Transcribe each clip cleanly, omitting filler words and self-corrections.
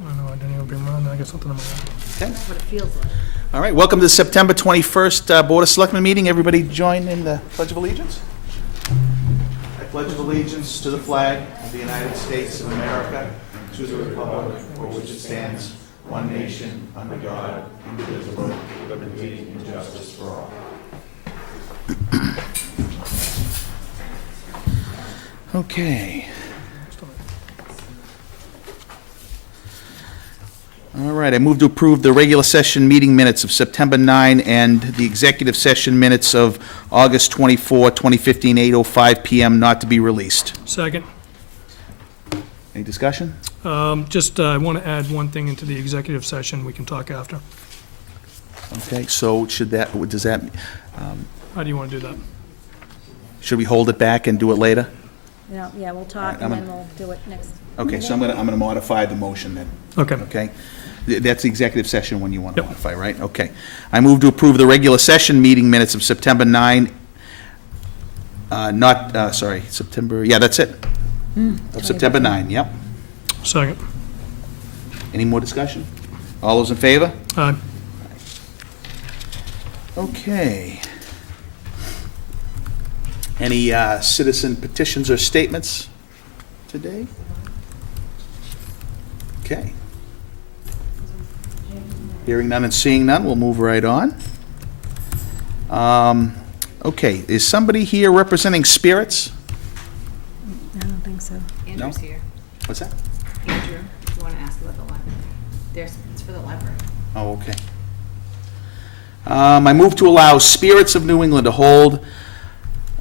I know, I didn't even bring mine, I got something in my hand. Okay. That's what it feels like. All right, welcome to the September 21st Board of Selectmen meeting. Everybody join in the Pledge of Allegiance. I pledge allegiance to the flag of the United States of America, and to the republic for which it stands, one nation, under God, indivisible, with liberty and justice for all. Okay. All right, I move to approve the regular session meeting minutes of September 9 and the executive session minutes of August 24, 2015, 8:05 PM, not to be released. Second. Any discussion? Just, I want to add one thing into the executive session, we can talk after. Okay, so should that, does that, How do you want to do that? should we hold it back and do it later? Yeah, we'll talk Alright, and I'm then we'll do it next. Okay, so I'm gonna modify the motion then, Okay. okay? That's the executive session when you want to Yep. modify, right? Okay. I move to approve the regular session meeting minutes of September 9, September, yeah, that's it. Of September 9, yep. Second. Any more discussion? All those in favor? Aye. Okay. Any citizen petitions or statements today? Okay. Hearing none and seeing none, we'll move right on. Okay, is somebody here representing Spirits? I don't think so. Andrew's here. What's that? Andrew, if you want to ask about the library. It's for the library. Oh, okay. I move to allow Spirits of New England to hold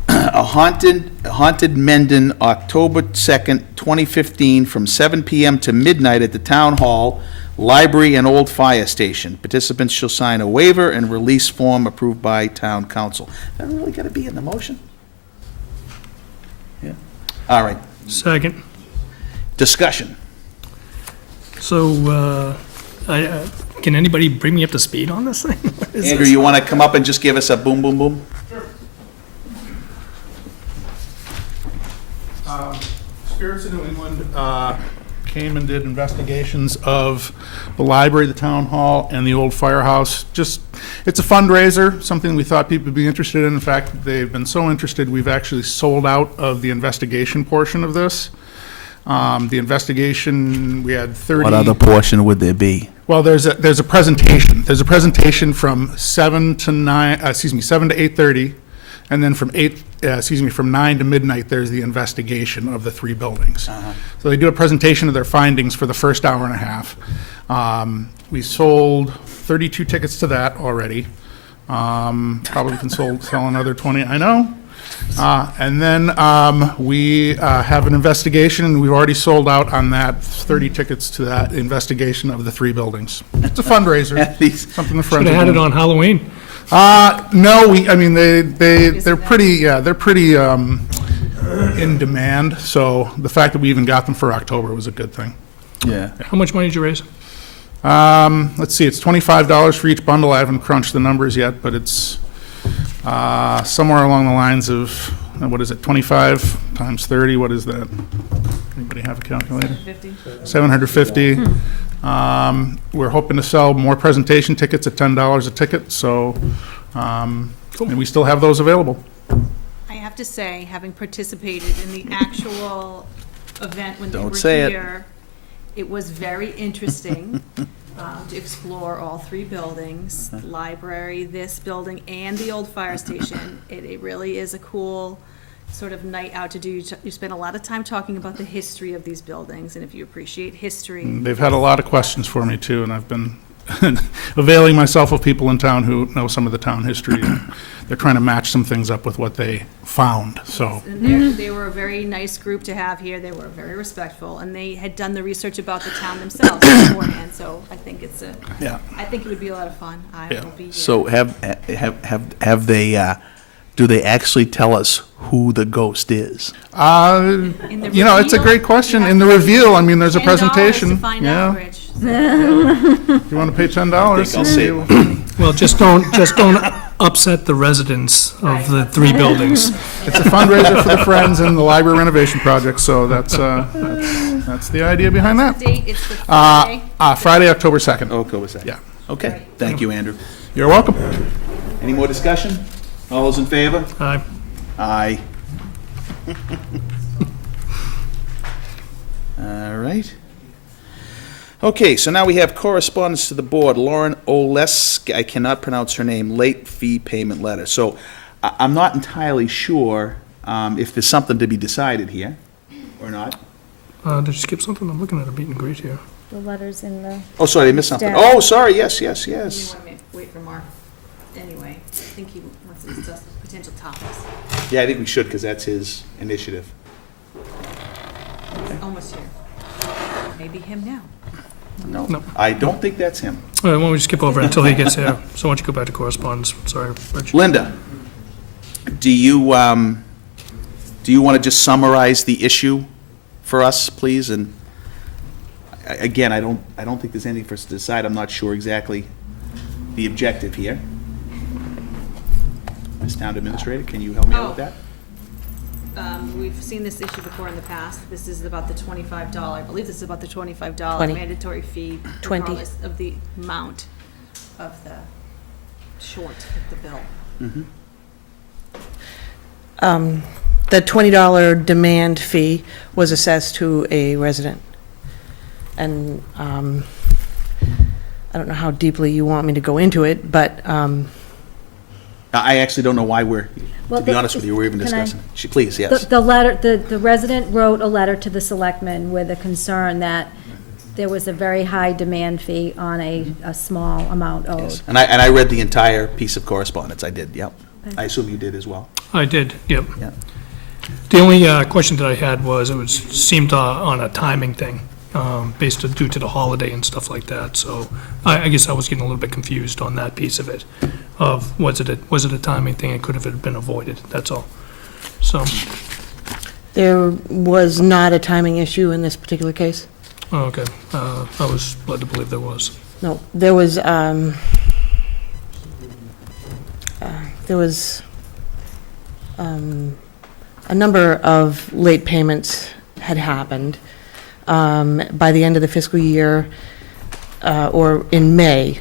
a haunted Mendon, October 2nd, 2015, from 7 PM to midnight at the Town Hall, Library, and Old Fire Station. Participants shall sign a waiver and release form approved by Town Council. That really got to be in the motion? Yeah. All right. Second. Discussion. So, can anybody bring me up to speed on this thing? What is Andrew, this? you want to come up and just give us a boom, boom, boom? Spirits of New England came and did investigations of the library, the town hall, and the old firehouse. Just, it's a fundraiser, something we thought people would be interested in. In fact, they've been so interested, we've actually sold out of the investigation portion of this. The investigation, we had 30... What other portion would there be? Well, there's a presentation. There's a presentation from 7 to 8:30, and then from 9 to midnight, there's the investigation of the three buildings. So they do a presentation of their findings for the first hour and a half. We sold 32 tickets to that already. Probably can sell another 20, I know. And then we have an investigation, and we've already sold out on that, 30 tickets to that investigation of the three buildings. It's a fundraiser, something the Should friends have are had it doing. on Halloween. No, they're pretty in demand, so the fact that we even got them for October was a good thing. Yeah. How much money did you raise? Let's see, it's $25 for each bundle. I haven't crunched the numbers yet, but it's somewhere along the lines of, what is it, 25 times 30, what is that? Anybody have a calculator? 750. We're hoping to sell more presentation tickets at $10 a ticket, so, and we still have those available. I have to say, having participated in the actual event when they Don't were say it. here, it was very interesting to explore all three buildings, the library, this building, and the old fire station. It really is a cool sort of night out to do. You spend a lot of time talking about the history of these buildings, and if you appreciate history. They've had a lot of questions for me, too, and I've been availing myself of people in town who know some of the town history. They're trying to match some things up with what they found, so. And they were a very nice group to have here. They were very respectful, and they had done the research about the town themselves beforehand, so I think Yeah. I think it would be a lot of fun. I Yeah. will be here. So have they, do they actually tell us who the ghost is? In the It's a reveal, great question. you In the have to reveal, I mean, there's a $10 presentation. to find out, Yeah, Rich. if you want to pay $10. I'll say Well, just don't upset the residents of the three buildings. It's a fundraiser for the Friends and the library renovation project, so that's the idea behind that. Date, it's the Friday. Friday, October 2nd. October 2nd. Yeah. Okay, thank you, Andrew. You're welcome. Any more discussion? All those in favor? Aye. Aye. All right. Okay, so now we have correspondence to the board. Lauren Olesk, I cannot pronounce her name, late fee payment letter. So I'm not entirely sure if there's something to be decided here or not. Did you skip something? I'm looking at a meet and greet here. The letters in the, Oh, sorry, I missed something. Staff. Oh, sorry, yes. You want me to wait for Mark anyway. I think he wants to discuss potential topics. Yeah, I think we should, because that's his initiative. He's almost here. Maybe him now. No, No. I don't think that's him. All right, why don't we skip over until he gets here? So why don't you go back to correspondence? Sorry, Rich. Linda, do you want to just summarize the issue for us, please? And again, I don't think there's anything for us to decide. I'm not sure exactly the objective here. Ms. Town Administrator, can you help me out with that? We've seen this issue before in the past. This is about the $25, I believe this is about the $25 20. mandatory fee. 20. Regardless of the amount of the short of the bill. The $20 demand fee was assessed to a resident. And I don't know how deeply you want me to go into it, but I actually don't know why to Well, be the- honest with you, we're even can I- discussing. Please, yes. the letter, the resident wrote a letter to the selectmen with a concern that there was a very high demand fee on a small amount owed. Yes. And I read the entire piece of correspondence. I did, yep. I assume you did as well. I did, yep. Yeah. The only question that I had was, seemed on a timing thing, due to the holiday and stuff like that. So I guess I was getting a little bit confused on that piece of it, of was it a timing thing? It could have been avoided, that's all. So, there was not a timing issue in this particular case. okay, I was led to believe there was. No, there was a number of late payments had happened. By the end of the fiscal year, or in May,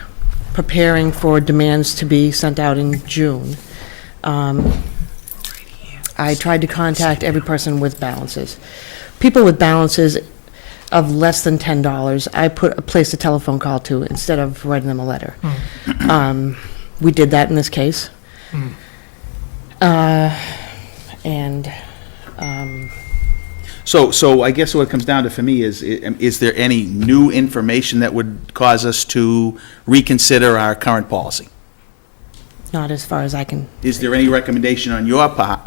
preparing for demands to be sent out in June. I tried to contact every person with balances. People with balances of less than $10, I placed a telephone call to instead of writing them a letter. We did that in this case. And So I guess what it comes down to for me is there any new information that would cause us to reconsider our current policy? not as far as I can. Is there any recommendation on your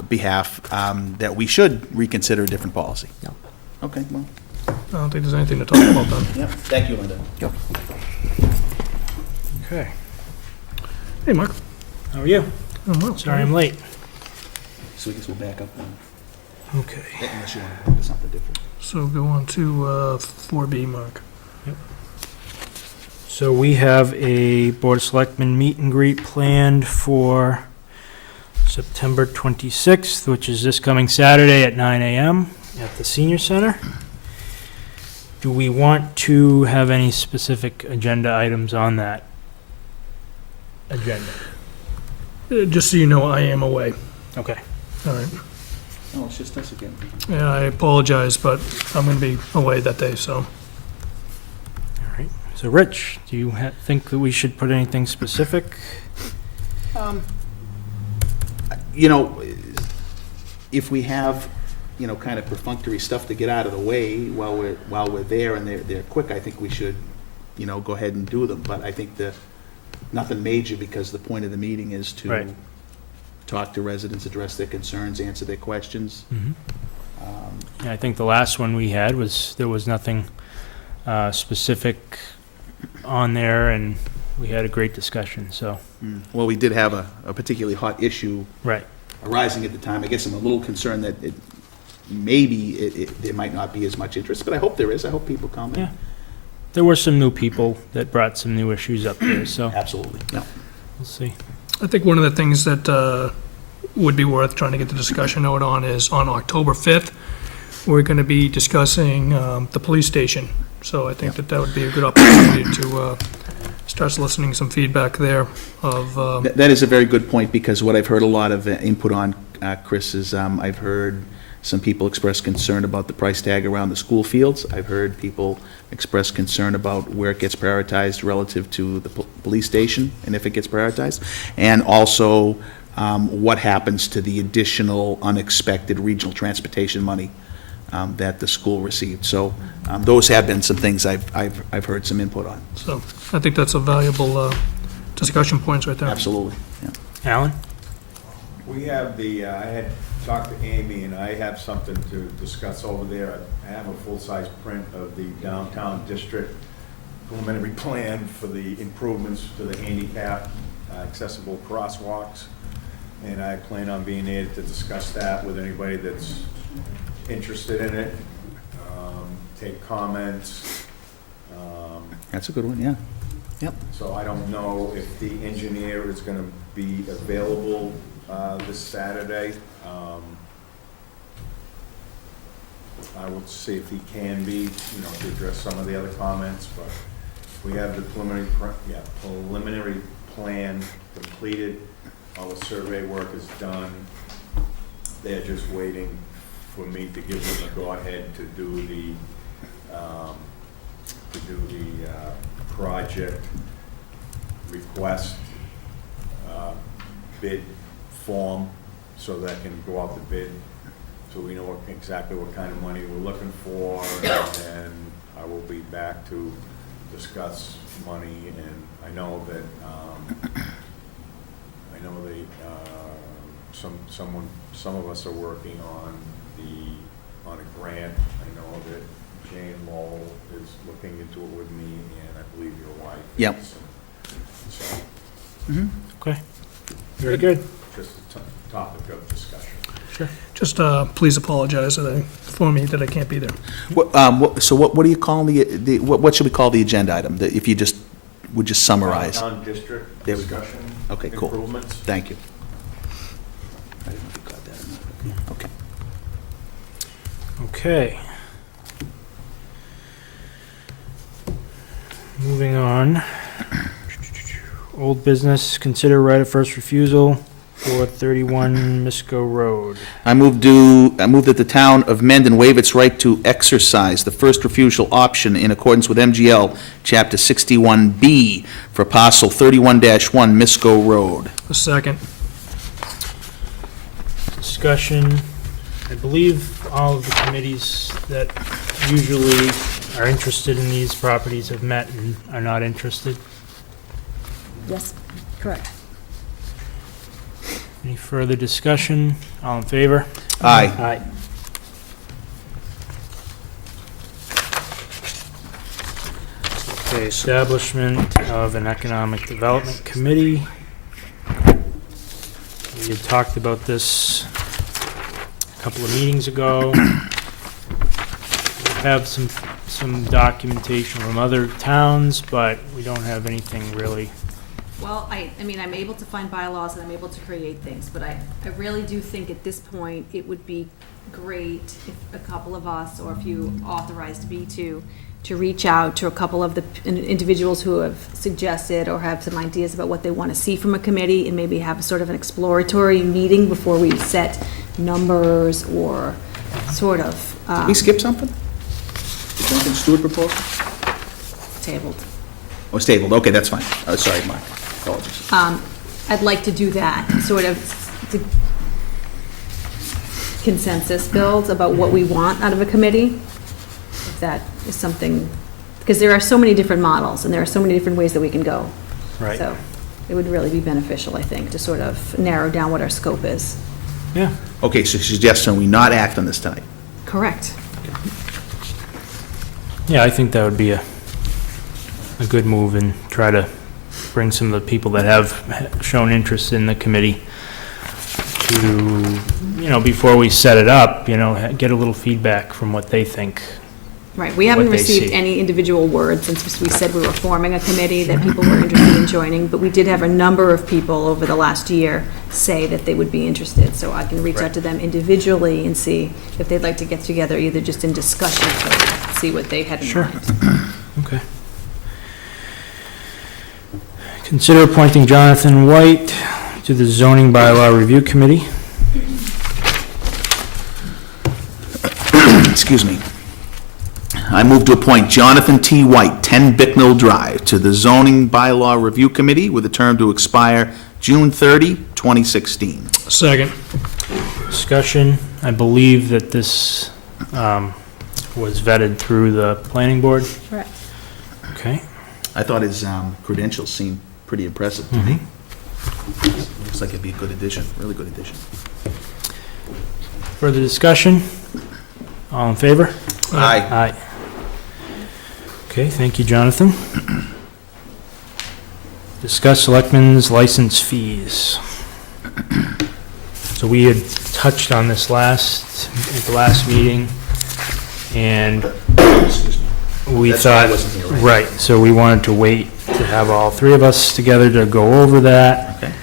behalf that we should reconsider a different policy? No. Okay, well, I don't think there's anything to talk about then. yeah, thank you, Linda. Okay. Hey, Mark. How are you? Oh, well. Sorry I'm late. So I guess we'll back up Okay, unless you want to do something different. so go on to 4B, Mark. So we have a Board of Selectmen meet and greet planned for September 26th, which is this coming Saturday at 9 a.m. at the Senior Center. Do we want to have any specific agenda items on that agenda? Just so you know, I am away. Okay. All right. Oh, it's just us again. Yeah, I apologize, but I'm going to be away that day, so. All right. So, Rich, do you think that we should put anything specific? You know, if we have, you know, kind of perfunctory stuff to get out of the way while we're there and they're quick, I think we should, you know, go ahead and do them. But I think nothing major, because the point of the meeting is to Right. talk to residents, address their concerns, answer their questions. Yeah, I think the last one we had there was nothing specific on there, and we had a great discussion, so. Well, we did have a particularly hot issue Right. arising at the time. I guess I'm a little concerned that there might not be as much interest, but I hope there is. I hope people come. Yeah. There were some new people that brought some new issues up there, so Absolutely, yeah. we'll see. I think one of the things that would be worth trying to get the discussion note on is on October 5th, we're going to be discussing the police station. So I think that would be a good opportunity to start soliciting some feedback there of, That is a very good point, because what I've heard a lot of input on, Chris, is I've heard some people express concern about the price tag around the school fields. I've heard people express concern about where it gets prioritized relative to the police station, and if it gets prioritized. And also, what happens to the additional unexpected regional transportation money that the school received. So those have been some things I've heard some input on. so I think that's a valuable discussion points right there. Absolutely, yeah. Alan? We have the, I had talked to Amy, and I have something to discuss over there. I have a full-size print of the downtown district preliminary plan for the improvements to the handicap accessible crosswalks. And I plan on being able to discuss that with anybody that's interested in it, take comments. That's a good one, yeah. Yep. So I don't know if the engineer is gonna be available this Saturday. I will see if he can be, to address some of the other comments, but we have the preliminary plan completed. All the survey work is done. They're just waiting for me to give them the go-ahead to do the project request bid form, so that can go out to bid, so we know exactly what kind of money we're looking for, and I will be back to discuss money. And I know that some of us are working on a grant. I know that Jane Lowell is looking into it with me, and I believe your wife. Yep. So, Okay. Very good. just a topic of discussion. Sure. Just please apologize for me that I can't be there. So what do you call what should we call the agenda item? If you would just summarize? Downtown district There we go. discussion. Okay, cool. Improvements. Thank you. I didn't know if you got that or not. Okay. Okay. Moving on. Old business, consider right of first refusal for 31 Misco Road. I move that the town of Mendon waive its right to exercise the first refusal option in accordance with MGL Chapter 61B for parcel 31-1 Misco Road. A second. Discussion. I believe all of the committees that usually are interested in these properties have met and are not interested. Yes, correct. Any further discussion? All in favor? Aye. Aye. Okay, establishment of an economic development committee. We had talked about this a couple of meetings ago. We have some documentation from other towns, but we don't have anything really. Well, I mean, I'm able to find bylaws and I'm able to create things, but I really do think at this point, it would be great if a couple of us, or if you authorized me to reach out to a couple of the individuals who have suggested or have some ideas about what they want to see from a committee, and maybe have sort of an exploratory meeting before we set numbers or sort of Did we skip something? Something Stuart proposed? tabled. Oh, it's tabled. Okay, that's fine. Sorry, Mark. Apologies. I'd like to do that, sort of the consensus build about what we want out of a committee. If that is something, because there are so many different models and there are so many different ways that we can go. Right. So it would really be beneficial, I think, to sort of narrow down what our scope is. Yeah. Okay, so suggesting we not act on this tonight. Correct. Yeah, I think that would be a good move, and try to bring some of the people that have shown interest in the committee to, before we set it up, get a little feedback from what they think Right, we haven't what they received see. any individual words since we said we were forming a committee that people were interested in joining, but we did have a number of people over the last year say that they would be interested, so I can reach out to them individually and see if they'd like to get together, either just in discussion to see what they had in Sure. mind. Okay. Consider appointing Jonathan White to the zoning bylaw review committee. Excuse me. I move to appoint Jonathan T. White, 10 Bicknell Drive, to the Zoning Bylaw Review Committee with a term to expire June 30, 2016. Second. Discussion. I believe that this was vetted through the planning board. Correct. Okay. I thought his credentials seemed pretty impressive to me. Looks like it'd be a good addition, really good addition. Further discussion? All in favor? Aye. Aye. Okay, thank you, Jonathan. Discuss selectmen's license fees. So we had touched on this at the last meeting, and we That's why I thought, wasn't here, right, so we wanted to wait to have all three of us together to go over that. Okay.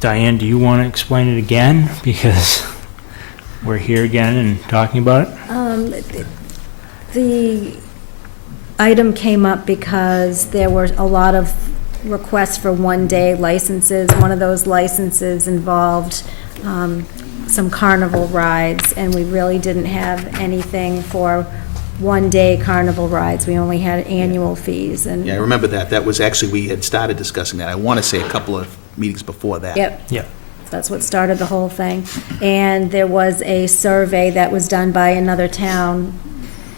Diane, do you want to explain it again? Because we're here again and talking about it? The item came up because there were a lot of requests for one-day licenses. One of those licenses involved some carnival rides, and we really didn't have anything for one-day carnival rides. We only had annual fees, and... Yeah, I remember that. That was actually, we had started discussing that. I want to say a couple of meetings before that. Yep. Yeah. That's what started the whole thing. And there was a survey that was done by another town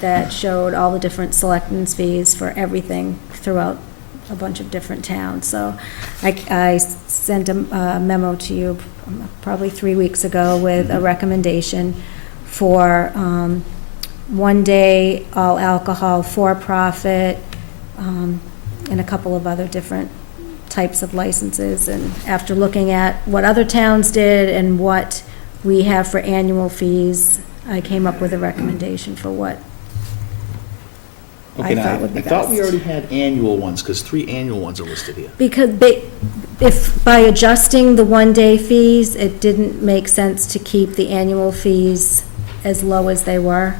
that showed all the different selectmen's fees for everything throughout a bunch of different towns. So I sent a memo to you probably 3 weeks ago with a recommendation for one day all alcohol for profit, and a couple of other different types of licenses. And after looking at what other towns did and what we have for annual fees, I came up with a recommendation for what Okay, I now, thought would be I thought we best. already had annual ones, because 3 annual ones are listed here. Because if by adjusting the one-day fees, it didn't make sense to keep the annual fees as low as they were.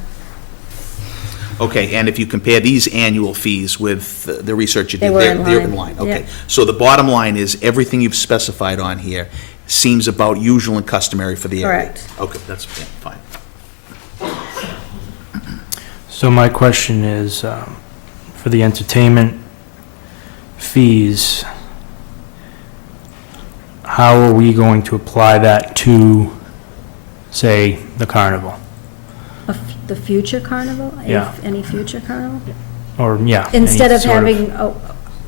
Okay, and if you compare these annual fees with the research you They did, were they're in they're in line, line. Okay, yeah. so the bottom line is, everything you've specified on here seems about usual and customary for the area. Correct. Okay, that's, yeah, fine. So my question is, for the entertainment fees, how are we going to apply that to, say, the carnival? The future carnival? Yeah. Any future carnival? Or, yeah. any Instead of sort having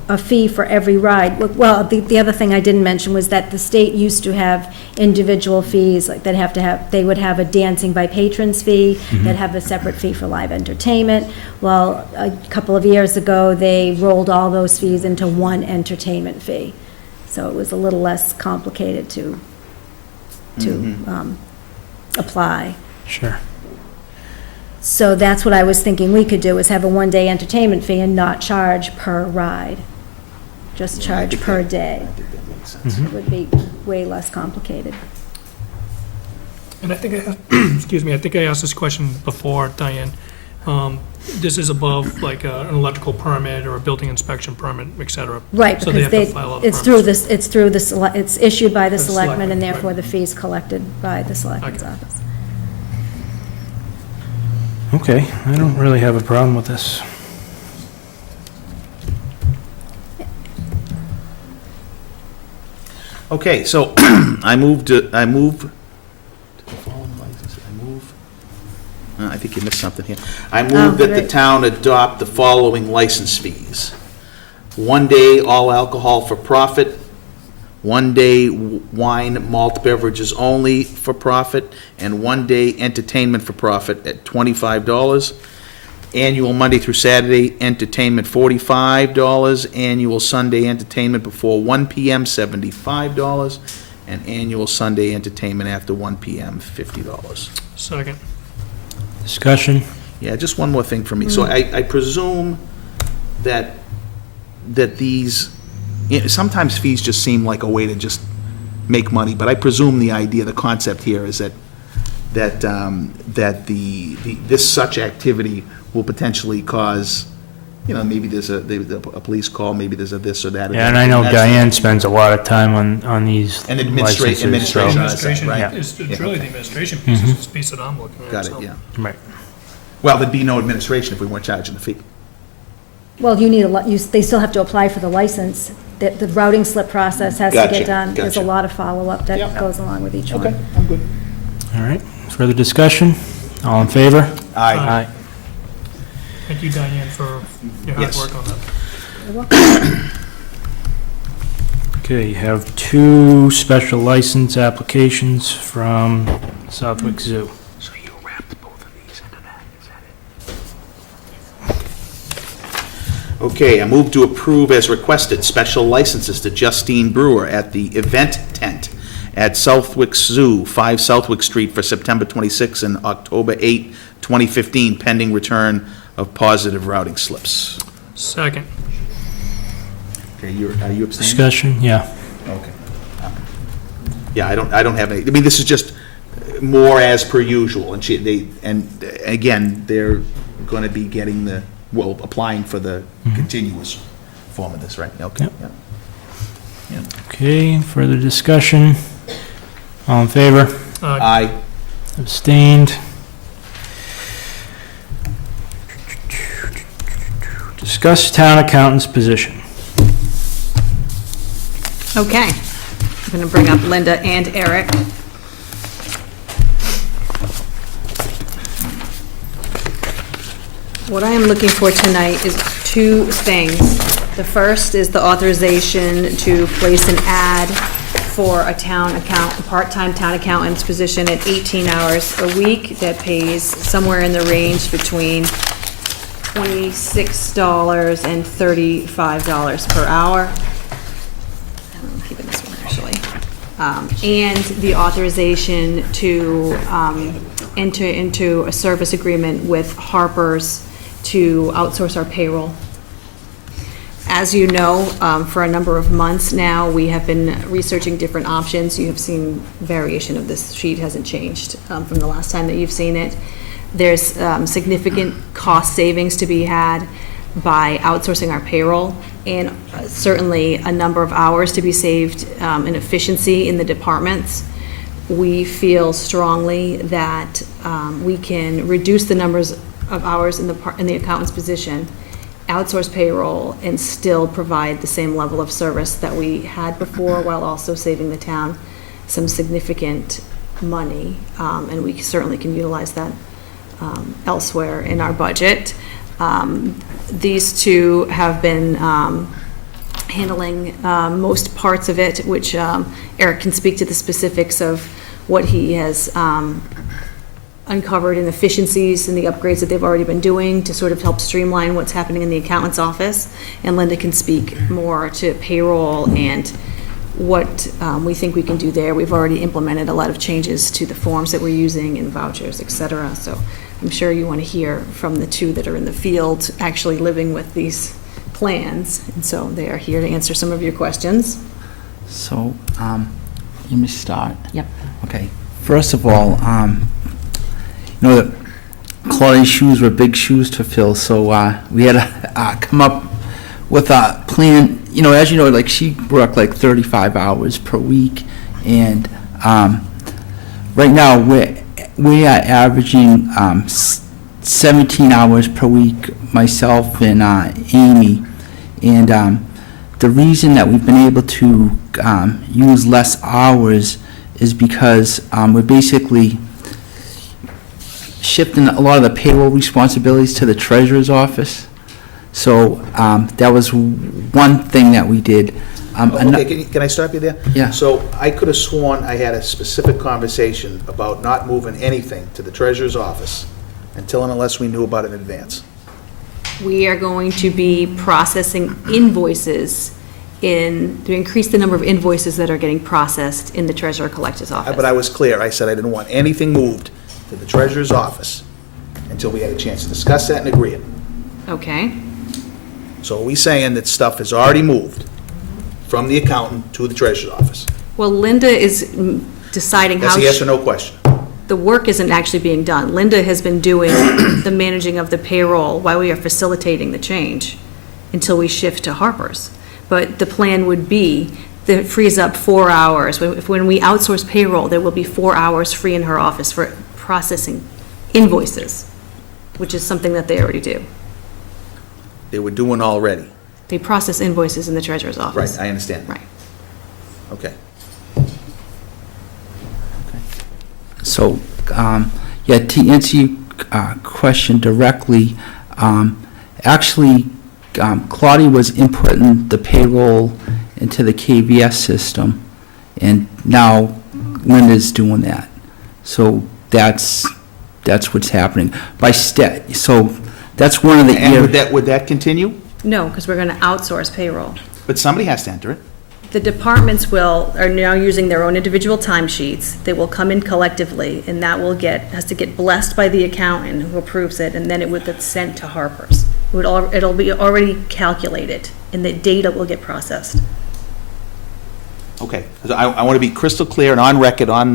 a fee for every ride. Well, the other thing I didn't mention was that the state used to have individual fees, like they would have a dancing by patrons fee, they'd have a separate fee for live entertainment. Well, a couple of years ago, they rolled all those fees into one entertainment fee. So it was a little less complicated to apply. Sure. So that's what I was thinking we could do, is have a one-day entertainment fee and not charge per ride. Just Yeah, I charge think per that- day. I think that makes sense. It would be way less complicated. And I think excuse me, I think I asked this question before, Diane. This is above like an electrical permit or a building inspection permit, et cetera. Right, So they because have to file all the it's through permits. it's issued by the The selectmen, and selectmen, therefore right. the fee's collected by the selectmen's Okay. office. Okay, I don't really have a problem with this. Okay, so I move, I think you missed something here. I move that the right. town adopt the following license fees. 1 day all alcohol for profit, 1 day wine malt beverages only for profit, and 1 day entertainment for profit at $25. Annual Monday through Saturday entertainment, $45. Annual Sunday entertainment before 1 PM, $75. And annual Sunday entertainment after 1 PM, $50. Second. Discussion? Yeah, just one more thing for me. So I presume that these, sometimes fees just seem like a way to just make money, but I presume the idea, the concept here is that this such activity will potentially cause, maybe there's a police call, maybe there's a this or that. Yeah, and I know That's- Diane spends a lot of time on these And licenses, so- administration. Administration, right. it's really the administration piece, is the piece that I'm looking at. Got it, so. yeah. Right. Well, there'd be no administration if we weren't charging the fee. Well, you need they still have to apply for the license. The routing slip process has to Gotcha, get done. There's a gotcha. lot of follow-up that Yep. goes along with each one. I'm good. All right. Further discussion? All in favor? Aye. Thank you, Diane, for your hard Yes. work on that. Okay, you have 2 special license applications from Southwick Zoo. So you wrapped both of these into that, is that it? Okay, I move to approve as requested special licenses to Justine Brewer at the Event Tent at Southwick Zoo, 5 Southwick Street for September 26 and October 8, 2015, pending return of positive routing slips. Second. Okay, are you abstaining? Discussion? Yeah. Okay. Yeah, I don't have any, I mean, this is just more as per usual, and again, they're gonna be getting applying for the continuous form of this, right? Okay. Yep. Yeah. Okay, further discussion? All in favor? Aye. Abstained? Discuss town accountant's position. Okay, I'm going to bring up Linda and Eric. What I am looking for tonight is 2 things. The first is the authorization to place an ad for a part-time town accountant's position at 18 hours a week that pays somewhere in the range between $26 and $35 per hour. I'm keeping this one, actually. And the authorization to enter into a service agreement with Harper's to outsource our payroll. As you know, for a number of months now, we have been researching different options. You have seen variation of this sheet, hasn't changed from the last time that you've seen it. There's significant cost savings to be had by outsourcing our payroll, and certainly a number of hours to be saved in efficiency in the departments. We feel strongly that we can reduce the numbers of hours in the accountant's position, outsource payroll, and still provide the same level of service that we had before, while also saving the town some significant money, and we certainly can utilize that elsewhere in our budget. These 2 have been handling most parts of it, which Eric can speak to the specifics of what he has uncovered in efficiencies and the upgrades that they've already been doing to sort of help streamline what's happening in the accountant's office. And Linda can speak more to payroll and what we think we can do there. We've already implemented a lot of changes to the forms that we're using and vouchers, et cetera. So I'm sure you want to hear from the 2 that are in the field actually living with these plans. And so they are here to answer some of your questions. So, let me start. Yep. Okay. First of all, that Claudia's shoes were big shoes to fill, so we had to come up with a plan. As you know, like she worked like 35 hours per week, and right now we are averaging 17 hours per week, myself and Amy, and the reason that we've been able to use less hours is because we're basically shifting a lot of the payroll responsibilities to the treasurer's office. So that was one thing that we did. Okay, can I stop you there? Yeah. So I could have sworn I had a specific conversation about not moving anything to the treasurer's office until and unless we knew about it in advance. We are going to be processing invoices to increase the number of invoices that are getting processed in the treasurer collector's office. But I was clear, I said I didn't want anything moved to the treasurer's office until we had a chance to discuss that and agree it. Okay, So are we saying that stuff has already moved from the accountant to the treasurer's office? well, Linda is deciding how. That's a yes or no question. The work isn't actually being done. Linda has been doing the managing of the payroll while we are facilitating the change until we shift to Harper's. But the plan would be that it frees up 4 hours. When we outsource payroll, there will be 4 hours free in her office for processing invoices, which is something that they already do. They were doing already. They process invoices in the treasurer's office. Right, I understand. Right. Okay. So, yeah, to answer your question directly, actually, Claudia was inputting the payroll into the KVS system, and now Linda's doing that. So that's what's happening. So that's one of the And areas. would that continue? No, because we're going to outsource payroll. But somebody has to enter it. The departments are now using their own individual timesheets. They will come in collectively, and that has to get blessed by the accountant who approves it, and then it would get sent to Harper's. It'll be already calculated, and the data will get processed. Okay, so I want to be crystal clear and on record, on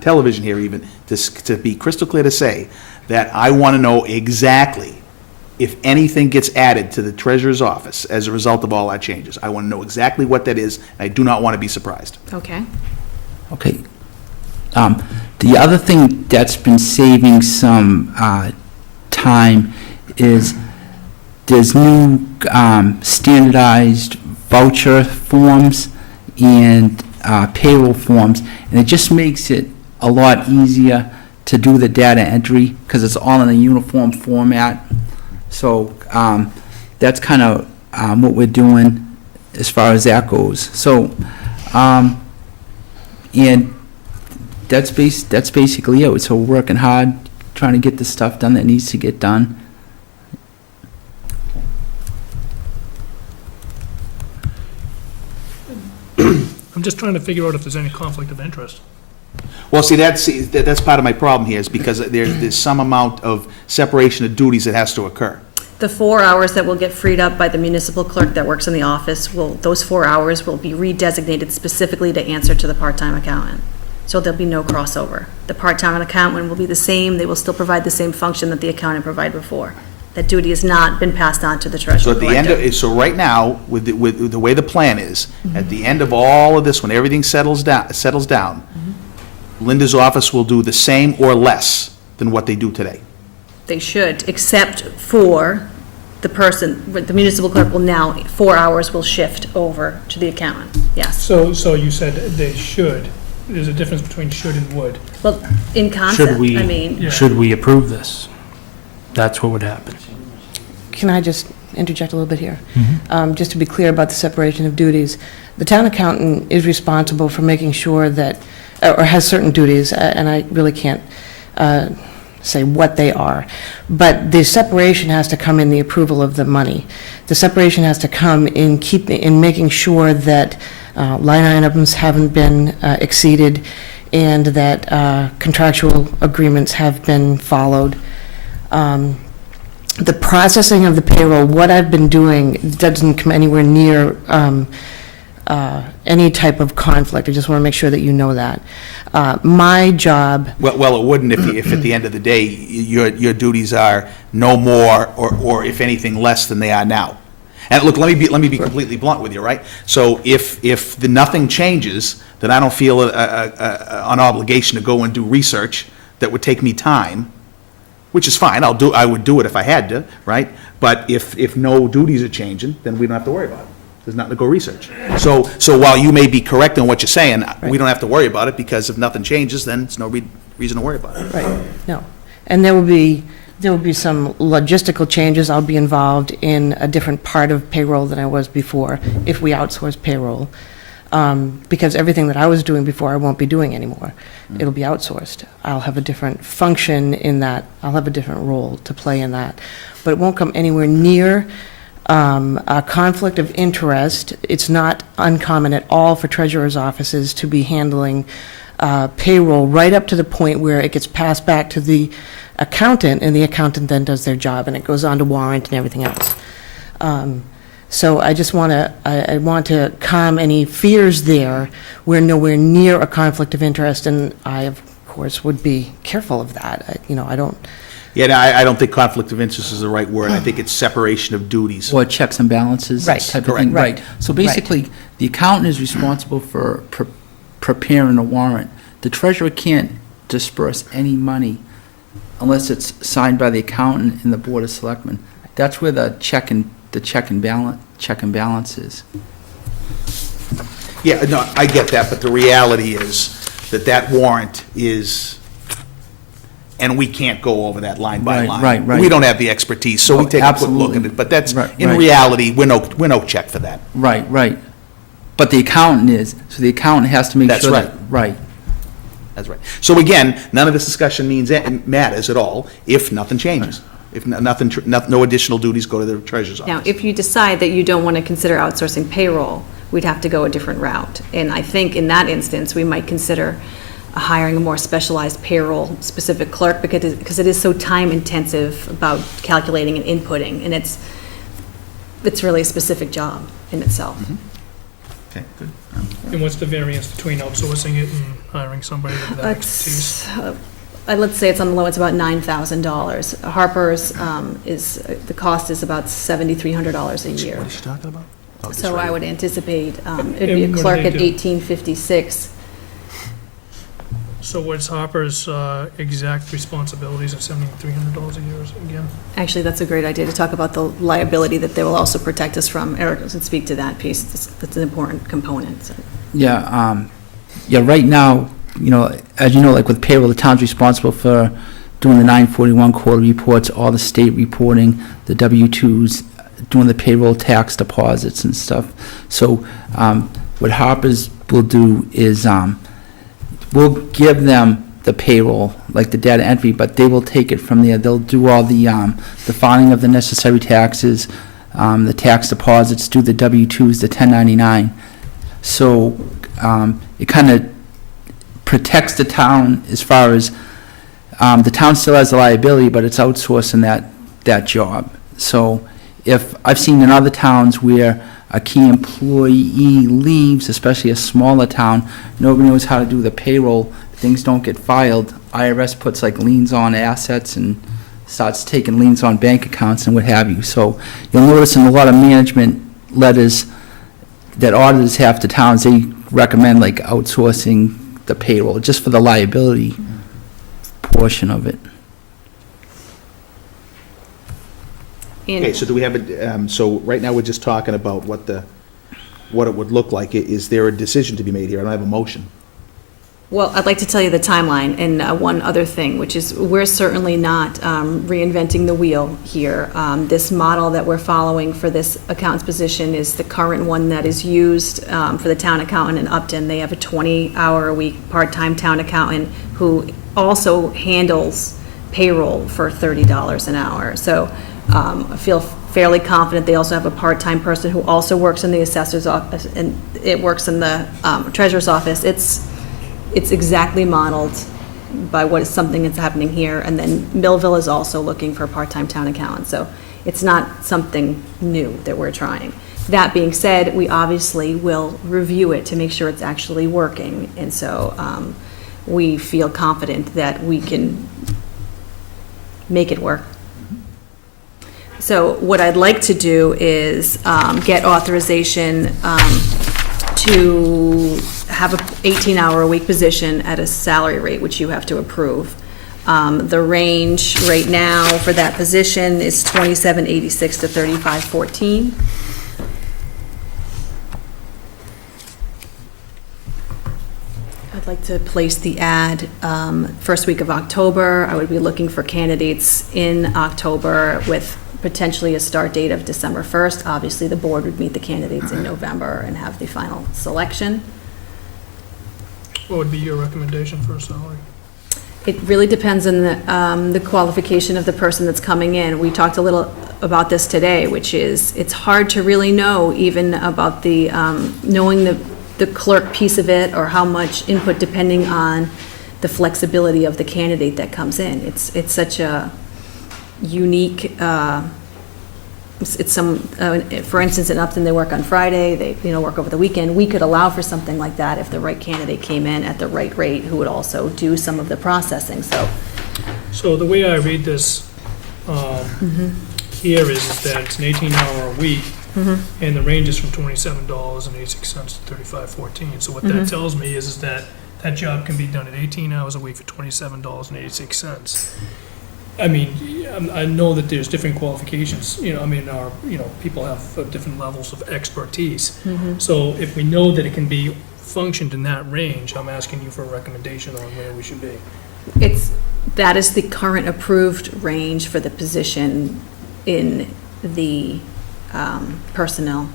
television here even, to be crystal clear to say that I want to know exactly if anything gets added to the treasurer's office as a result of all our changes. I want to know exactly what that is, and I do not want to be surprised. Okay? Okay. The other thing that's been saving some time is there's new standardized voucher forms and payroll forms, and it just makes it a lot easier to do the data entry because it's all in a uniform format. So that's kind of what we're doing as far as that goes. So, and that's basically it. So we're working hard, trying to get the stuff done that needs to get done. I'm just trying to figure out if there's any conflict of interest. Well, see, that's part of my problem here, is because there's some amount of separation of duties that has to occur. The 4 hours that will get freed up by the municipal clerk that works in the office, those 4 hours will be redesignated specifically to answer to the part-time accountant. So there'll be no crossover. The part-time accountant will be the same, they will still provide the same function that the accountant provided before. That duty has not been passed on to the So treasurer at the end collector. so right now, with the way the plan is, at the end of all of this, when everything settles down, Linda's office will do the same or less than what they do today. They should, except for the municipal clerk will now, 4 hours will shift over to the accountant, yes. So you said they should. There's a difference between should and would. Well, in concept, I mean, Yeah. Should we approve this? That's what would happen. Can I just interject a little bit here? Just to be clear about the separation of duties, the town accountant is responsible for making sure that, or has certain duties, and I really can't say what they are, but the separation has to come in the approval of the money. The separation has to come in making sure that line items haven't been exceeded and that contractual agreements have been followed. The processing of the payroll, what I've been doing doesn't come anywhere near any type of conflict. I just want to make sure that you know that. My job, Well, it wouldn't if at the end of the day, your duties are no more, or if anything, less than they are now. And look, let me be completely blunt with you, right? So if nothing changes, then I don't feel an obligation to go and do research that would take me time, which is fine. I would do it if I had to, right? But if no duties are changing, then we don't have to worry about it. There's nothing to go research. So while you may be correct in what you're saying, we don't have to worry about it, because if nothing changes, then it's no reason to worry about it. right, no. And there will be some logistical changes. I'll be involved in a different part of payroll than I was before, if we outsource payroll. Because everything that I was doing before, I won't be doing anymore. It'll be outsourced. I'll have a different function in that. I'll have a different role to play in that. But it won't come anywhere near a conflict of interest. It's not uncommon at all for treasurer's offices to be handling payroll right up to the point where it gets passed back to the accountant, and the accountant then does their job, and it goes on to warrant and everything else. So I just want to, I want to calm any fears there. We're nowhere near a conflict of interest, and I, of course, would be careful of that. I don't, Yeah, no, I don't think conflict of interest is the right word. I think it's separation of duties. Or checks and balances Right, type of thing. correct. Right. So basically, the accountant is responsible for preparing a warrant. The treasurer can't disperse any money unless it's signed by the accountant and the Board of Selectmen. That's where the check and balance is. Yeah, no, I get that, but the reality is that warrant is, and we can't go over that line by Right, line. right. We don't have the expertise, so we Oh, take a quick look absolutely. at it. But that's, Right, in right. reality, we're no check for that. Right. But the accountant is, so the accountant has to make That's sure right. that. Right. That's right. So again, none of this discussion matters at all if nothing changes. If no additional duties go to the treasurer's Now, office. if you decide that you don't want to consider outsourcing payroll, we'd have to go a different route. And I think in that instance, we might consider hiring a more specialized payroll-specific clerk because it is so time-intensive about calculating and inputting, and it's really a specific job in itself. Okay, good. And what's the variance between outsourcing it and hiring somebody with that expertise? Let's say it's on the low, it's about $9,000. Harper's the cost is about $7,300 a year. What is she talking about? Oh, just So right. I would anticipate, it'd be a And what do clerk they at do? $1,856. So what's Harper's exact responsibilities of $7,300 a year again? Actually, that's a great idea to talk about the liability that they will also protect us from. Eric doesn't speak to that piece. That's an important component. So. Yeah, right now, as you know, like with payroll, the town's responsible for doing the 941 quarterly reports, all the state reporting, the W-2s, doing the payroll tax deposits and stuff. So what Harper's will do is we'll give them the payroll, like the data entry, but they will take it from there. They'll do all the filing of the necessary taxes, the tax deposits, do the W-2s, the 1099. So it kind of protects the town as far as, the town still has the liability, but it's outsourcing that job. So if, I've seen in other towns where a key employee leaves, especially a smaller town, nobody knows how to do the payroll, things don't get filed, IRS puts like liens on assets and starts taking liens on bank accounts and what have you. So you'll notice in a lot of management letters that auditors have to towns, they recommend like outsourcing the payroll, just for the liability portion of it. Okay, so do we have so right now we're just talking about what it would look like. Is there a decision to be made here? I don't have a motion. Well, I'd like to tell you the timeline and one other thing, which is we're certainly not reinventing the wheel here. This model that we're following for this accountant's position is the current one that is used for the town accountant in Upton. They have a 20-hour-a-week part-time town accountant who also handles payroll for $30 an hour. So I feel fairly confident. They also have a part-time person who also works in the assessor's office, and it works in the treasurer's office. It's exactly modeled by what is something that's happening here, and then Millville is also looking for a part-time town accountant, so it's not something new that we're trying. That being said, we obviously will review it to make sure it's actually working, and so we feel confident that we can make it work. So what I'd like to do is get authorization to have a 18-hour-a-week position at a salary rate, which you have to approve. The range right now for that position is $27.86 to $35.14. I'd like to place the ad first week of October. I would be looking for candidates in October with potentially a start date of December 1st. Obviously, the board would meet the candidates in November and have the final selection. What would be your recommendation for a salary? It really depends on the qualification of the person that's coming in. We talked a little about this today, which is, it's hard to really know even about the, knowing the the clerk piece of it, or how much input, depending on the flexibility of the candidate that comes in. It's such a unique, it's some, for instance, in Upton, they work on Friday, they, work over the weekend. We could allow for something like that if the right candidate came in at the right rate, who would also do some of the processing, so. So the way I read this here is that it's an 18-hour a week, and the range is from $27.86 to $35.14. So what that tells me is that that job can be done at 18 hours a week for $27.86. I mean, I know that there's different qualifications, people have different levels of expertise. So if we know that it can be functioned in that range, I'm asking you for a recommendation on where we should be. That is the current approved range for the position in the personnel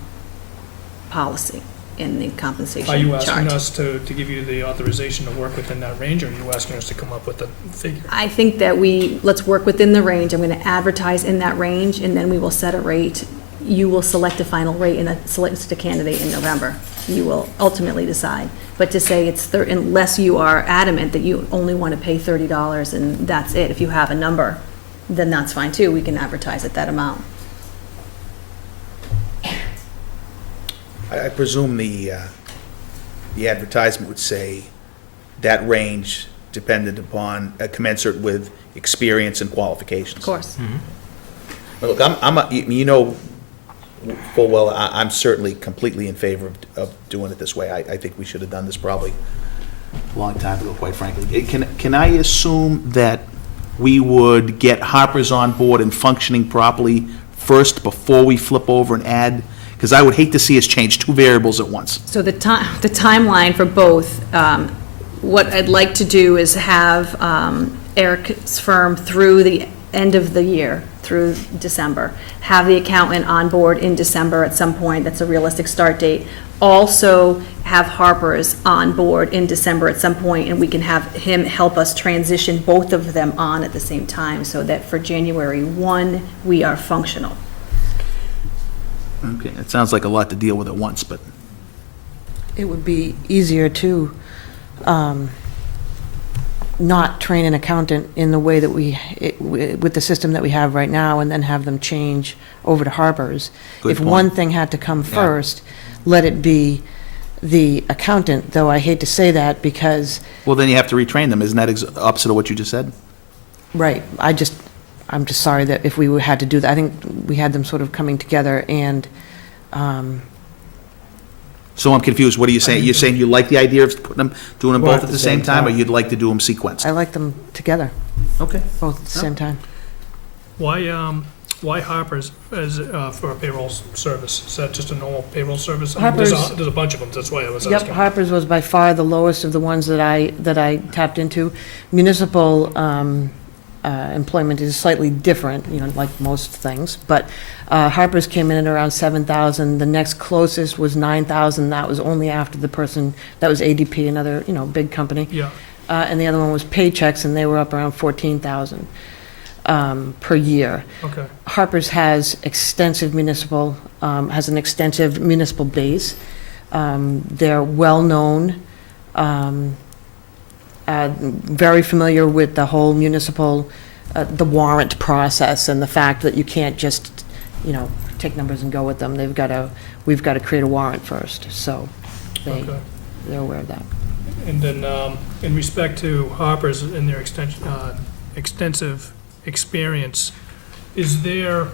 policy, in the compensation Are chart. you asking us to give you the authorization to work within that range, or are you asking us to come up with a figure? I think that let's work within the range. I'm going to advertise in that range, and then we will set a rate. You will select a final rate and select a candidate in November. You will ultimately decide. But to say unless you are adamant that you only want to pay $30 and that's it, if you have a number, then that's fine too. We can advertise at that amount. I presume the advertisement would say that range dependent upon, commensurate with experience and qualifications. Of course. Look, full well, I'm certainly completely in favor of doing it this way. I think we should have done this probably a long time ago, quite frankly. Can I assume that we would get Harper's on board and functioning properly first before we flip over and add? Because I would hate to see us change two variables at once. So the timeline for both, what I'd like to do is have Eric's firm through the end of the year, through December, have the accountant on board in December at some point, that's a realistic start date. Also have Harper's on board in December at some point, and we can have him help us transition both of them on at the same time, so that for January 1, we are functional. Okay, it sounds like a lot to deal with at once, but It would be easier to not train an accountant in the way that with the system that we have right now, and then have them change over to Harper's. Good If point. one thing had to come first, let it be the accountant, though I hate to say that because, well, then you have to retrain them. Isn't that opposite of what you just said? right, I'm just sorry that if we had to do that, I think we had them sort of coming together and, So I'm confused. What are you saying? You're saying you like the idea of doing them both at the same time, or you'd like to do them sequenced? I like them together, Okay. both at the same time. Why Harper's as, for a payroll service? Is that just a normal payroll service? Harper's- There's a bunch of them, that's why I was Yep, asking. Harper's was by far the lowest of the ones that I tapped into. Municipal employment is slightly different, like most things, but Harper's came in at around 7,000. The next closest was 9,000. That was only after the person, that was ADP, another, big company. Yeah, And the other one was Paychecks, and they were up around 14,000 per year. okay. Harper's has has an extensive municipal base. They're well-known, very familiar with the whole municipal, the warrant process, and the fact that you can't just, take numbers and go with them. We've got to create a warrant first, so Okay. they're aware of that. And then, in respect to Harper's and their extensive experience, is there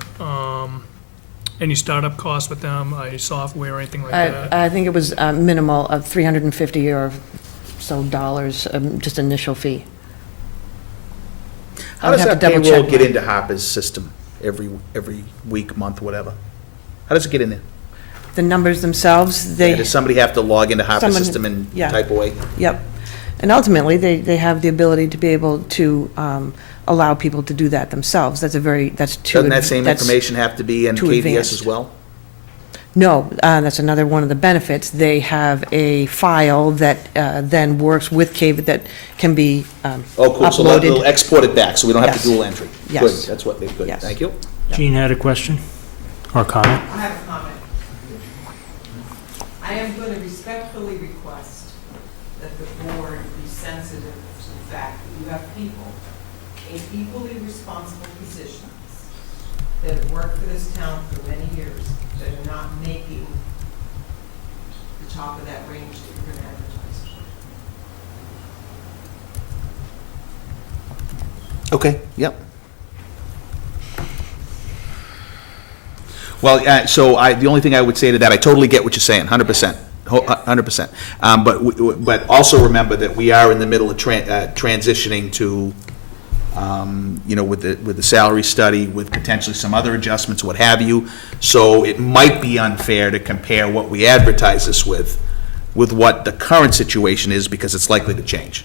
any startup costs with them, software or anything like that? I think it was minimal of $350 or so dollars, just initial fee. How I would does have that to double payroll check get mine. into Harper's system every week, month, whatever? How does it get in there? The numbers themselves, they. Does somebody have to log into Harper's Someone- system and yeah. type away? Yep. And ultimately, they have the ability to be able to allow people to do that themselves. That's too. Doesn't that same that's- information have to be in too KVS advanced. as well? No, that's another one of the benefits. They have a file that then works with KV that can be Oh, cool, so they'll uploaded. export it back, so we don't have to Yes. dual entry? Yes. Good, that's what they, good, Yes. thank you. Jean had a question or comment? I have a comment. I am going to respectfully have people in equally responsible positions that have worked for this town for many years that are not making the top of that range that you're gonna advertise for. Okay, yep. Well, the only thing I would say to that, I totally get what you're saying, 100%, 100%. But also remember that we are in the middle of transitioning to, with the salary study, with potentially some other adjustments, what have you. So it might be unfair to compare what we advertise this with what the current situation is, because it's likely to change.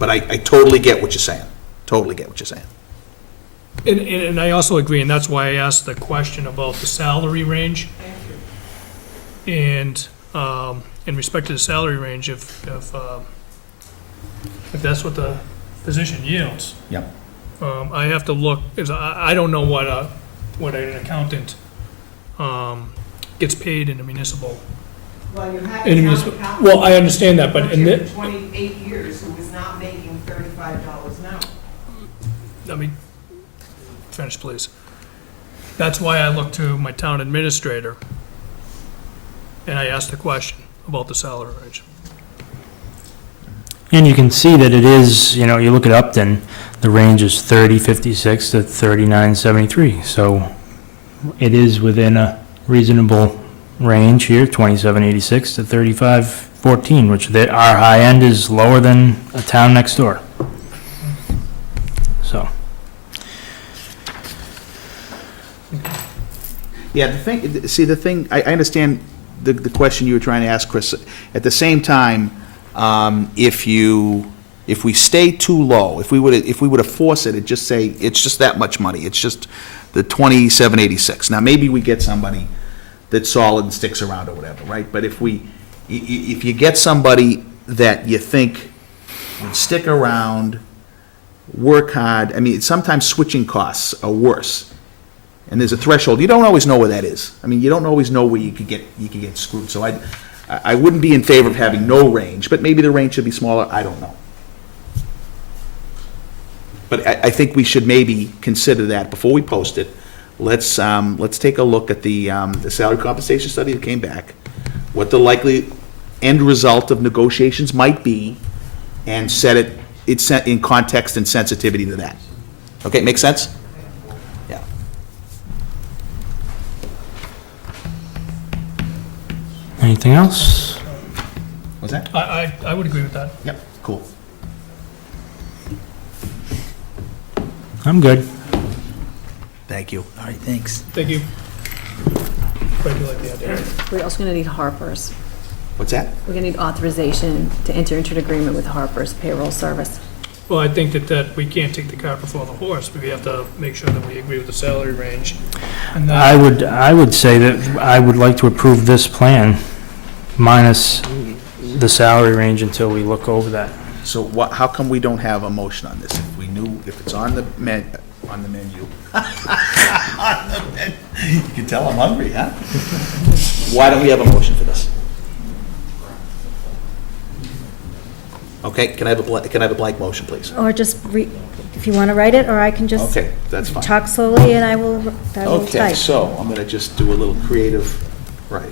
But I totally get what you're saying, totally get what you're saying. And I also agree, and that's why I asked the question about the salary range. And in respect to the salary range, if that's what the position yields, Yep. I have to look, because I don't know what an accountant gets paid in a municipal. Well, you have In a a municipal, town accountant well, I understand that, but in for the, 28 years who is not making $35 an hour. let me finish, please. That's why I look to my town administrator, and I asked the question about the salary range. And you can see that it is, you look at Upton, the range is 30.56 to 39.73. So it is within a reasonable range here, 27.86 to 35.14, which our high end is lower than a town next door. So. Yeah, the thing, I understand the question you were trying to ask, Chris. At the same time, if we stay too low, if we were to force it, just say, it's just that much money, it's just the 2786. Now, maybe we get somebody that's solid and sticks around or whatever, right? But if you get somebody that you think would stick around, work hard, sometimes switching costs are worse. And there's a threshold. You don't always know where that is. You don't always know where you could get screwed. So I wouldn't be in favor of having no range, but maybe the range should be smaller. I don't know. But I think we should maybe consider that before we post it. Let's take a look at the salary compensation study that came back, what the likely end result of negotiations might be, and set it in context and sensitivity to that. Okay, make sense? Yeah. Anything else? What's that? I would agree with that. Yep, cool. I'm good. Thank you. All right, thanks. Thank you. I do like the idea. We're also gonna need Harper's. What's that? We're gonna need authorization to enter into an agreement with Harper's payroll service. Well, I think that we can't take the cart before the horse, but we have to make sure that we agree with the salary range. And then, I would say that I would like to approve this plan minus the salary range until we look over that. So how come we don't have a motion on this? If we knew, if it's on the menu. On the menu. You can tell I'm hungry, huh? Why don't we have a motion for this? Okay, can I have a blank motion, please? Or just if you wanna write it, or I can just Okay, that's fine. talk slowly and I will Okay, type. so I'm gonna just do a little creative, right.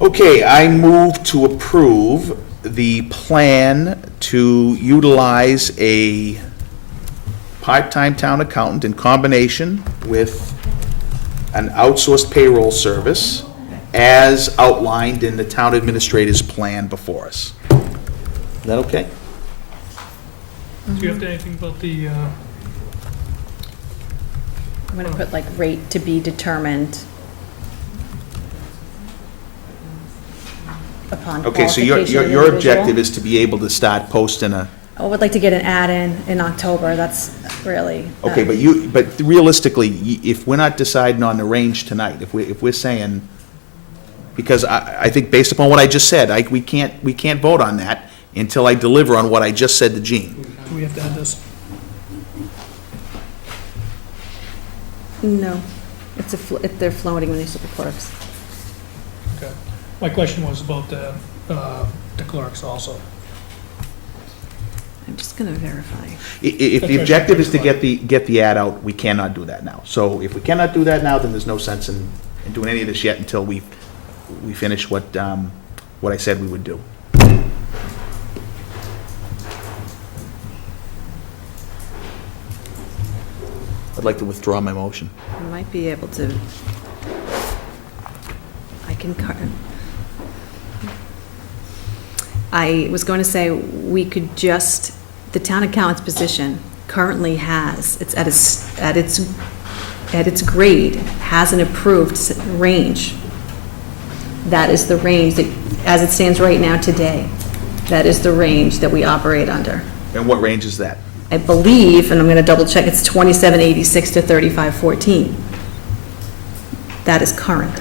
Okay, I move to approve the plan to utilize a part-time town accountant in combination with an outsourced payroll service as outlined in the town administrator's plan before us. Is that okay? do you have to anything about the, I'm gonna put like rate to be determined upon Okay, so qualification of your individual. objective is to be able to start posting a, I would like to get an ad in October, that's really. okay, but realistically, if we're not deciding on the range tonight, if we're saying, because I think based upon what I just said, we can't vote on that until I deliver on what I just said to Gene. do we have to add this? No, they're floating municipal clerks. Okay. My question was about the clerks also. just gonna verify. If the objective is to get the ad out, we cannot do that now. So if we cannot do that now, then there's no sense in doing any of this yet until we finish what I said we would do. I'd like to withdraw my motion. I might be able to, I was going to say, we could just, the town accountant's position currently has, it's at its grade, has an approved range. That is the range that, as it stands right now today, that is the range that we operate under. And what range is that? I believe, and I'm going to double check, it's 2786 to 3514. That is current.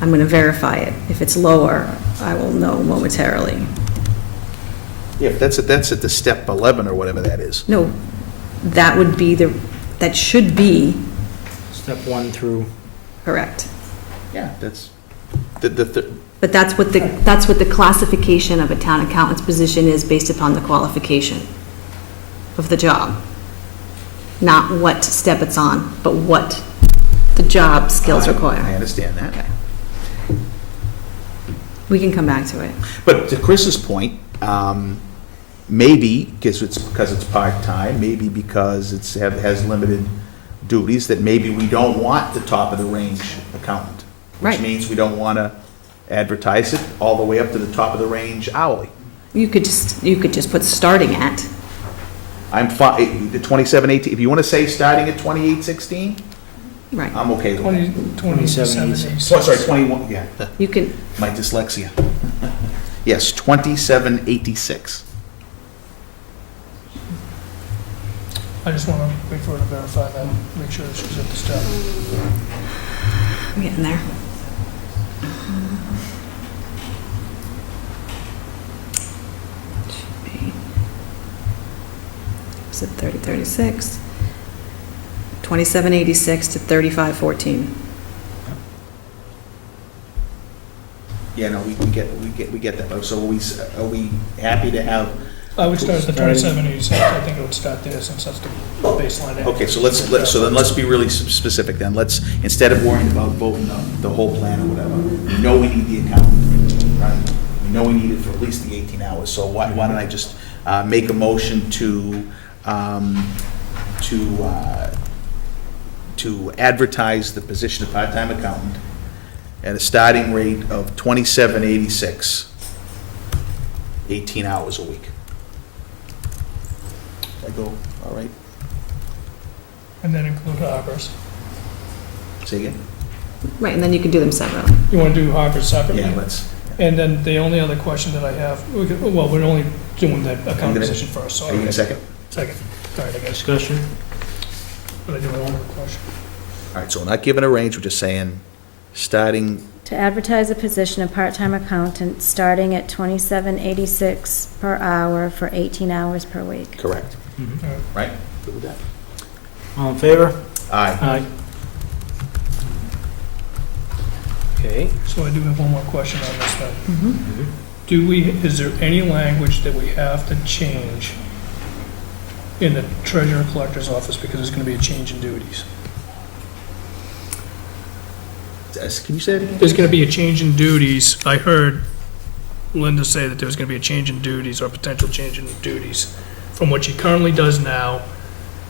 I'm going to verify it. If it's lower, I will know momentarily. Yeah, but that's at the step 11 or whatever that is. No, that would be that should be Step 1 through, correct. Yeah, that's, But that's what the classification of a town accountant's position is based upon the qualification of the job. Not what step it's on, but what the job skills I require. understand that. Okay. We can come back to it. But to Chris's point, maybe because it's part-time, maybe because has limited duties, that maybe we don't want the top of the range accountant. Which Right. means we don't want to advertise it all the way up to the top of the range hourly. You could just put starting at. I'm fine, the 2718, if you want to say starting at 2816, Right. I'm okay with that. 2786. Oh, sorry, 21, yeah, You can, my dyslexia. Yes, 2786. I just want to wait for her to verify that, make sure that she's at the step. I'm getting there. Should be. Is it 3036? 2786 to 3514. Yeah, no, we get that, so are we happy to have, I would start at the 2786, I think it would start there since that's the baseline. okay, so let's be really specific then. Let's, instead of worrying about voting the whole plan or whatever, we know we need the accountant, right? We know we need it for at least the 18 hours, so why don't I just make a motion to advertise the position of part-time accountant at a starting rate of $27.86, 18 hours a week. I go, all right, And then include Harper's. say again? Right, and then you can do them separately. You want to do Harper's separately? Yeah, let's, And then the only other question that I have, well, we're only doing the account position first, so. are you in a second? Second. All right, I guess. discussion? But I do have one more question. All right, so we're not giving a range, we're just saying, starting, To advertise a position of part-time accountant, starting at $27.86 per hour for 18 hours per week. correct, All right. right? Good with that? All in favor? Aye. Aye. Okay. So I do have one more question on this then. Is there any language that we have to change in the treasurer collector's office because there's going to be a change in duties? Can you say it again? There's going to be a change in duties. I heard Linda say that there's going to be a change in duties or potential change in duties from what she currently does now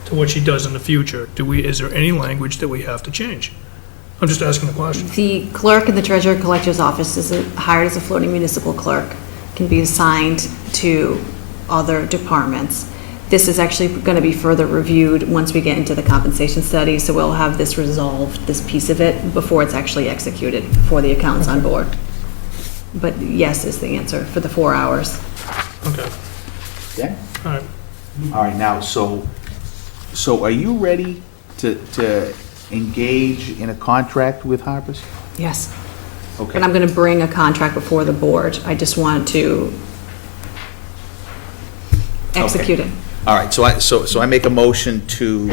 to what she does in the future. Is there any language that we have to change? I'm just asking the question. The clerk in the treasurer collector's office is hired as a floating municipal clerk, can be assigned to other departments. This is actually going to be further reviewed once we get into the compensation study, so we'll have this resolved, this piece of it, before it's actually executed for the accountants on board. But yes is the answer for the 4 hours. Okay, Yeah. all right. All right, now, so are you ready to engage in a contract with Harper's? Yes. Okay. And I'm going to bring a contract before the board. I just want to execute it. All right, so I make a motion to,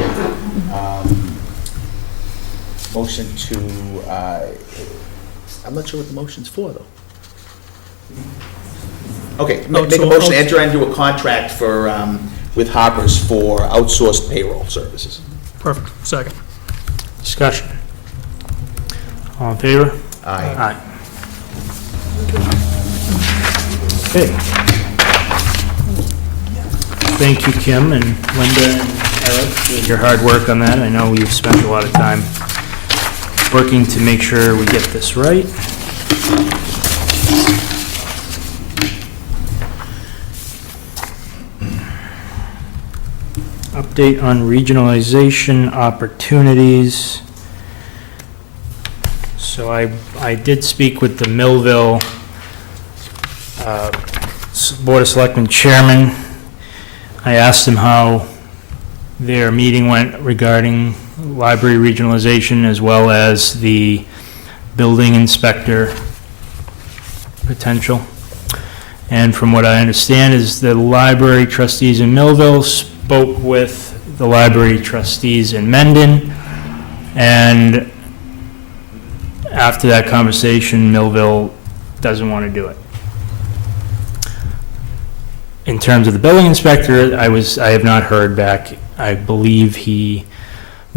I'm not sure what the motion's for, though. Okay, make a so motion to I'll- enter into a contract for with Harper's for outsourced payroll services. Perfect. Second. Discussion. All in favor? Aye. Aye. Okay. Thank you, Kim and Linda and Eric, for your hard work on that. I know you've spent a lot of time working to make sure we get this right. Update on regionalization opportunities. So I did speak with the Millville Board of Selectmen Chairman. I asked him how their meeting went regarding library regionalization as well as the building inspector potential. And from what I understand is the library trustees in Millville spoke with the library trustees in Mendon, and after that conversation, Millville doesn't want to do it. In terms of the building inspector, I have not heard back. I believe the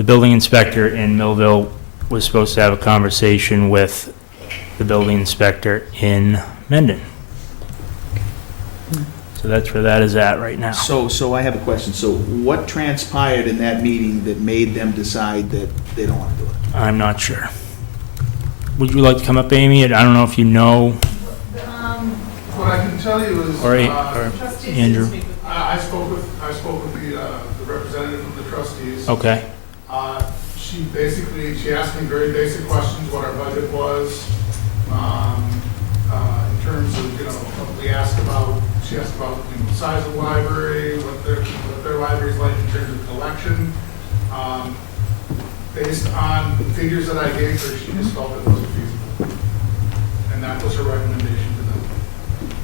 building inspector in Millville was supposed to have a conversation with the building inspector in Mendon. So that's where that is at right now. So I have a question. So what transpired in that meeting that made them decide that they don't want to do it? I'm not sure. Would you like to come up, Amy? I don't know if you know, What I can tell you is, or Trustees didn't Andrew. speak with me. I spoke with the representative of the trustees. Okay, She asked me very basic questions, what our budget was, in terms of, she asked about, the size of the library, what their library's like in terms of collection. Based on the figures that I gave her, she just felt it wasn't feasible. And that was her recommendation to them.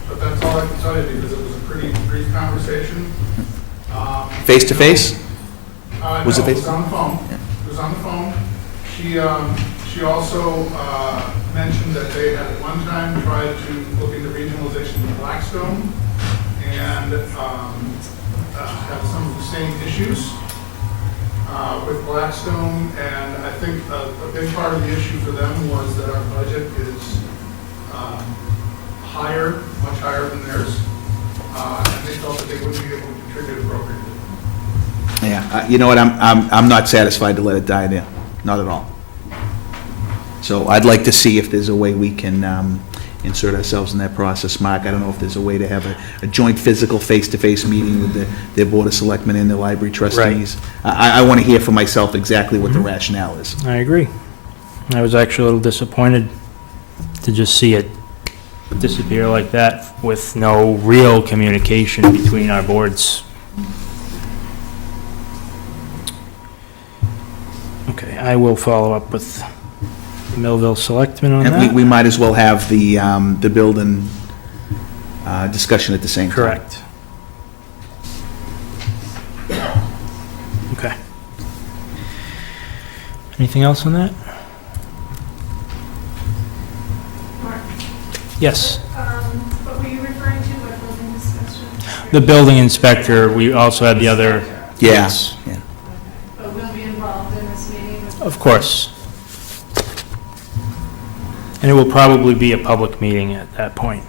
But that's all I can tell you, because it was a pretty brief conversation. Face to face? Was it No, face? it was on the phone. It was on the phone. She also mentioned that they had at one time tried to look into regionalization in Blackstone and had some of the same issues with Blackstone. And I think a big part of the issue for them was that our budget is higher, much higher than theirs. And they felt that they wouldn't be able to contribute appropriately. Yeah, you know what, I'm not satisfied to let it die there, not at all. So I'd like to see if there's a way we can insert ourselves in that process. Mark, I don't know if there's a way to have a joint physical face-to-face meeting with their Board of Selectmen and the library trustees. I want to hear for myself exactly what the rationale is. I agree. I was actually a little disappointed to just see it disappear like that with no real communication between our boards. Okay, I will follow up with the Millville Selectmen on And that. we might as well have the building discussion at the same time. Correct. Okay. Anything else on that? Mark, Yes. what were you referring to, what building discussion? The building inspector, we also had the other. Yes. Yeah. But we'll be involved in this meeting with Of course. And it will probably be a public meeting at that point.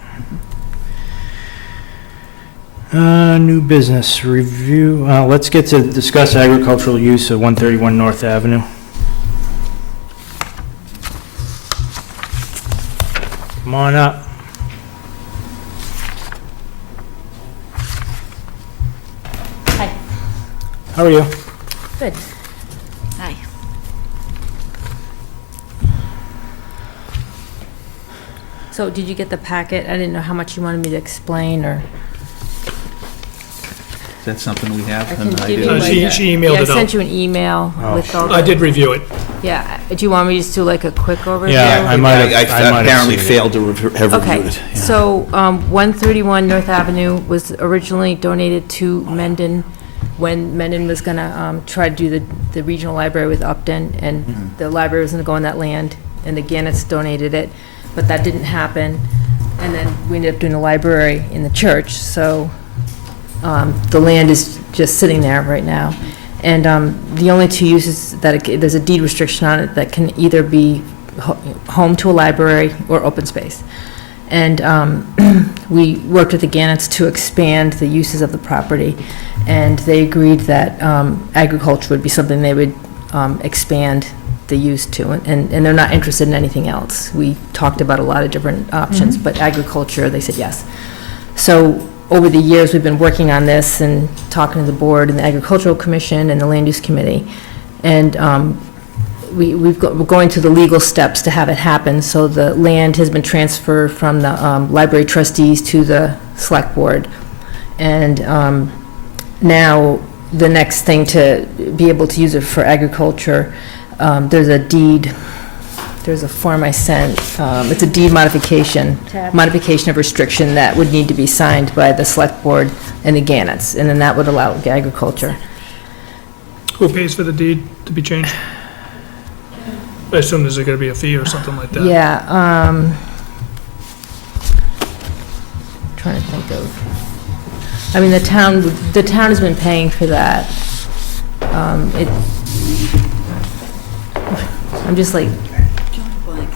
New business review, let's get to discuss agricultural use of 131 North Avenue. Come on up. Hi. How are you? Good. Hi. So did you get the packet? I didn't know how much you wanted me to explain, or? Is that something we have? I can And I give did- you like She a- emailed Yeah, I it out. sent you an email with all the. I did review it. Yeah, do you want me to just do like a quick overview? Yeah, I might have. I might have apparently seen it. failed to have Okay, reviewed it. Yeah. so 131 North Avenue was originally donated to Mendon when Mendon was going to try to do the regional library with Upton, and the library was going to go on that land, and the Gannett's donated it, but that didn't happen. And then we ended up doing a library in the church, so the land is just sitting there right now. And the only two uses that, there's a deed restriction on it that can either be home to a library or open space. And we worked with the Gannets to expand the uses of the property, and they agreed that agriculture would be something they would expand the use to, and they're not interested in anything else. We talked about a lot of different options, but agriculture, they said yes. So over the years, we've been working on this and talking to the board and the Agricultural Commission and the Land Use Committee, and we're going through the legal steps to have it happen. So the land has been transferred from the library trustees to the select board, and now the next thing to be able to use it for agriculture, there's a deed, there's a form I sent, it's a deed modification of restriction that would need to be signed by the select board and the Gannets, and then that would allow agriculture. Who pays for the deed to be changed? I assume there's going to be a fee or something like that. Yeah, trying to think of, I mean, the town has been paying for that. I'm just like,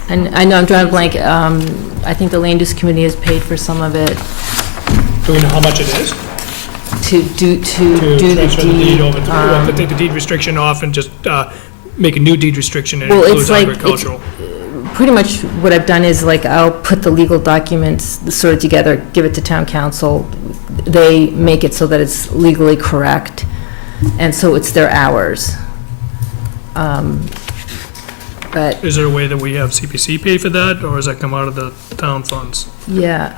and I know I'm drawing a blank. I think the Land Use Committee has paid for some of it Do we know how much it is? to do the Transfer the deed deed. over, to take the deed restriction off and just make a new deed restriction and Well, includes it's like, agricultural. Pretty much what I've done is like, I'll put the legal documents sort of together, give it to town council. They make it so that it's legally correct, and so it's their hours. But, Is there a way that we have CPC pay for that, or does that come out of the town funds? yeah,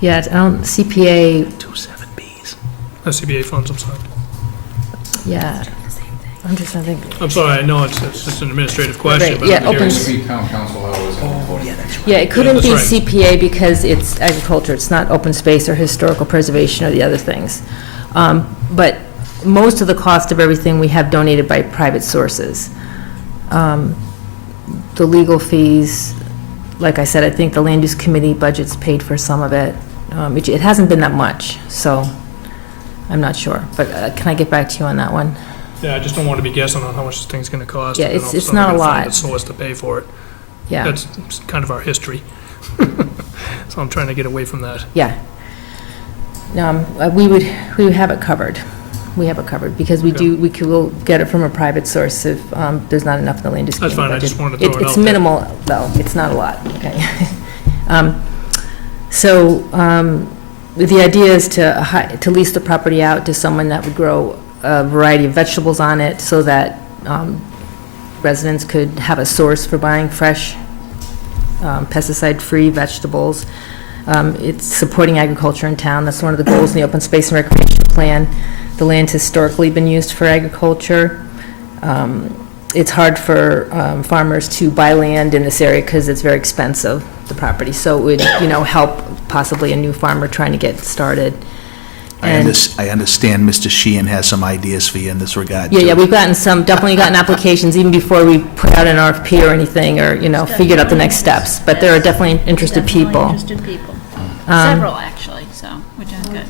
yeah, I don't, CPA, 27Bs. CBA funds, I'm sorry. yeah. I'm just, I think, I'm sorry, I know it's just an administrative question, Right, but yeah, I'm curious. open- town council hours. yeah, it couldn't be that's right. CPA because it's agriculture, it's not open space or historical preservation or the other things. But most of the cost of everything we have donated by private sources. The legal fees, like I said, I think the Land Use Committee budget's paid for some of it. It hasn't been that much, so I'm not sure. But can I get back to you on that one? Yeah, I just don't want to be guessing on how much this thing's going to cost. Yeah, and then it's- all of it's sudden not a we're gonna find lot. a source to pay for it. Yeah, That's kind of our history. So I'm trying to get away from that. yeah. We would have it covered. We have it covered, because we'll get it from a private source if there's not enough in the Land Use That's Committee fine, I just budget. wanted to throw it out It's there. minimal, though, it's not a lot, okay? So, the idea is to lease the property out to someone that would grow a variety of vegetables on it, so that residents could have a source for buying fresh, pesticide-free vegetables. It's supporting agriculture in town, that's one of the goals in the Open Space and Recreation Plan. The land's historically been used for agriculture. It's hard for farmers to buy land in this area because it's very expensive, the property. So it would, help possibly a new farmer trying to get started. I And- understand Mr. Sheehan has some ideas for you in this regard, Yeah, too. yeah, we've definitely gotten applications even before we put out an RFP or anything, or, figured out the next steps. But there are definitely interested people. Interested people. Um, Several, actually, so we're doing good.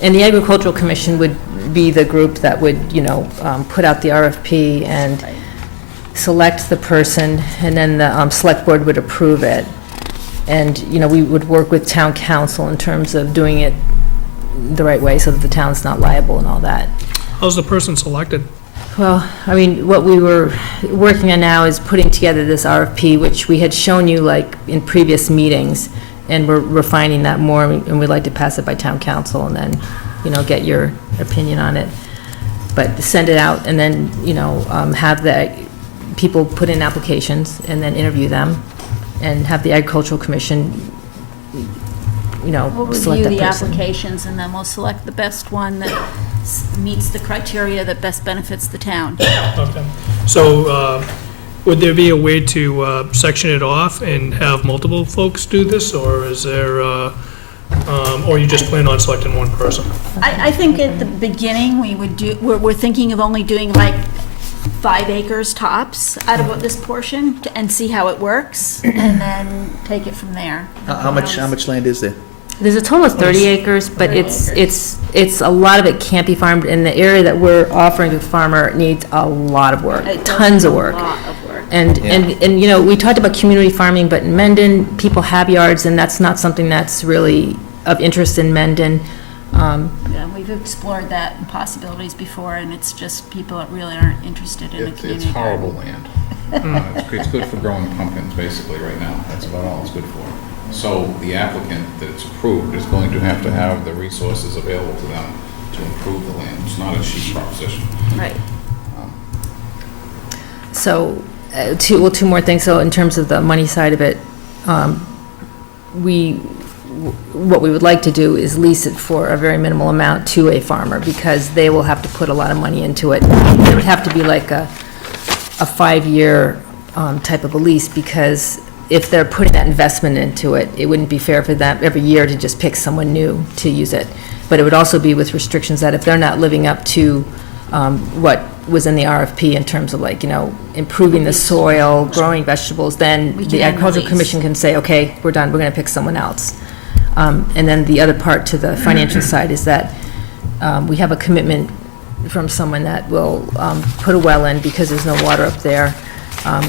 And the Agricultural Commission would be the group that would, put out the RFP and select the person, and then the Select Board would approve it. And, we would work with town council in terms of doing it the right way so that the town's not liable and all that. How's the person selected? Well, I mean, what we were working on now is putting together this RFP, which we had shown you like in previous meetings, and we're refining that more, and we'd like to pass it by town council and then, get your opinion on it. But send it out and then, have the people put in applications and then interview them, and have the Agricultural Commission, We'll select review that the person. applications, and then we'll select the best one that meets the criteria that best benefits the town. Okay. So, would there be a way to section it off and have multiple folks do this, or is there, or you just plan on selecting one person? I think at the beginning, we're thinking of only doing like 5 acres tops out of this portion, and see how it works, and then take it from there. How much land is there? There's a total of 30 acres, but it's a lot of it can't be farmed, and the area that we're offering to the farmer needs a lot of work, It does tons of need a work. lot of work. And, you know, we talked about community farming, but in Mendon, people have yards, and that's not something that's really of interest in Mendon. Yeah, we've explored that possibilities before, and it's just people that really aren't interested in a community. It's horrible land. It's good for growing pumpkins, basically, right now. That's about all it's good for. So the applicant that it's approved is going to have the resources available to them to improve the land. It's not a cheap proposition. Right. So, two more things. So in terms of the money side of it, what we would like to do is lease it for a very minimal amount to a farmer, because they will have to put a lot of money into it. It would have to be like a 5-year type of a lease, because if they're putting that investment into it, it wouldn't be fair for them every year to just pick someone new to use it. But it would also be with restrictions that if they're not living up to what was in the RFP in terms of, like, you know, improving the soil, growing vegetables, then We can the end the Agricultural lease. Commission can say, okay, we're done, we're going to pick someone else. And then the other part to the financial side is that we have a commitment from someone that will put a well in, because there's no water up there,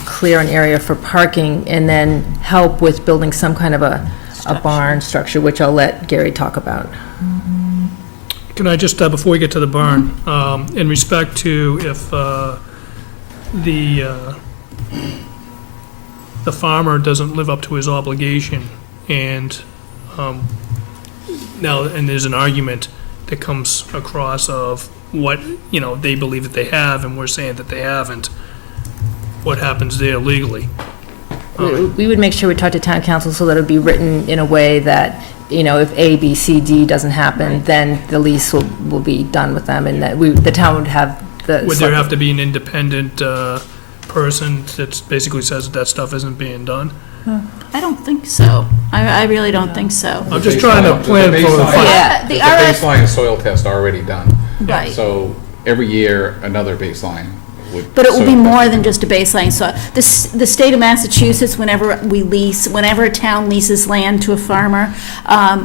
clear an area for parking, and then help with building some kind of a barn structure, which I'll let Gary talk about. Can I just, before we get to the barn, in respect to if the farmer doesn't live up to his obligation, and now, and there's an argument that comes across of what, you know, they believe that they have, and we're saying that they haven't, what happens there legally? We would make sure we talk to town council so that it would be written in a way that, you know, if A, B, C, D doesn't happen, then the lease will be done with them, and that the town would have the. Would there have to be an independent person that basically says that stuff isn't being done? I don't think so. I really don't think so. I'm just trying to plan for the fire. Yeah, the There's a RF, baseline soil test already done. right. So every year, another baseline would. But it will be soil more test. than just a baseline. So the state of Massachusetts, whenever a town leases land to a farmer,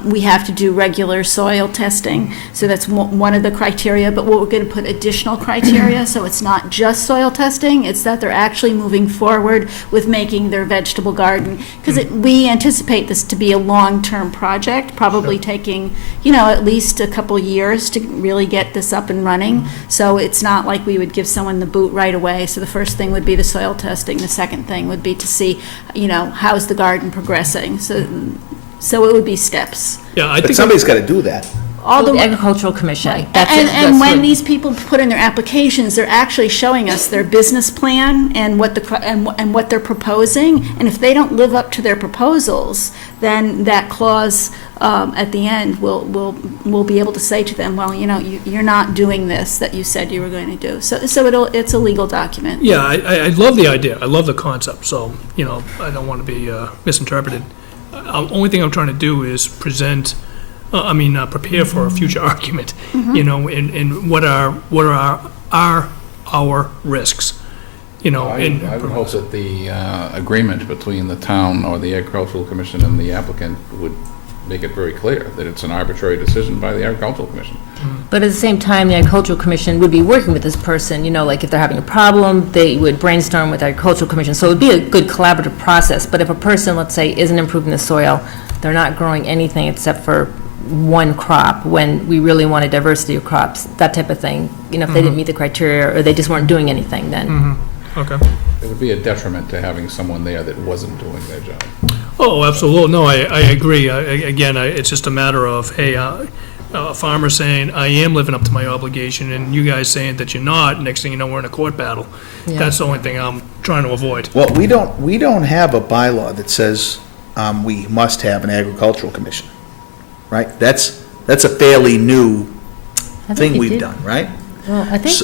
we have to do regular soil testing. So that's one of the criteria, but we're going to put additional criteria. So it's not just soil testing, it's that they're actually moving forward with making their vegetable garden. Because we anticipate this to be a long-term project, probably taking, you know, at least a couple years to really get this up and running. So it's not like we would give someone the boot right away. So the first thing would be the soil testing. The second thing would be to see, you know, how's the garden progressing. So it would be steps. Yeah, I But think, somebody's got to do that. All The the, Agricultural Commission. right. That's it. And That's when what- these people put in their applications, they're actually showing us their business plan and what and what they're proposing. And if they don't live up to their proposals, then that clause at the end will be able to say to them, well, you know, you're not doing this that you said you were going to do. So it's a legal document. yeah, I love the idea, I love the concept, so, you know, I don't want to be misinterpreted. Only thing I'm trying to do is present, prepare for a future argument, you know, and what are our risks, you know, I and. would hope that the agreement between the town or the Agricultural Commission and the applicant would make it very clear that it's an arbitrary decision by the Agricultural Commission. But at the same time, the Agricultural Commission would be working with this person, you know, like if they're having a problem, they would brainstorm with the Agricultural Commission. So it would be a good collaborative process. But if a person, let's say, isn't improving the soil, they're not growing anything except for one crop, when we really want a diversity of crops, that type of thing, you know, if they didn't meet the criteria or they just weren't doing anything, then. Okay. It would be a detriment to having someone there that wasn't doing their job. Oh, absolutely, no, I agree. It's just a matter of, hey, a farmer saying, I am living up to my obligation, and you guys saying that you're not, next thing you know, we're in a court battle. Yeah. That's the only thing I'm trying to avoid. Well, we don't have a bylaw that says we must have an agricultural commission, right? That's a fairly new I think thing you we've did. done, right? Well, I think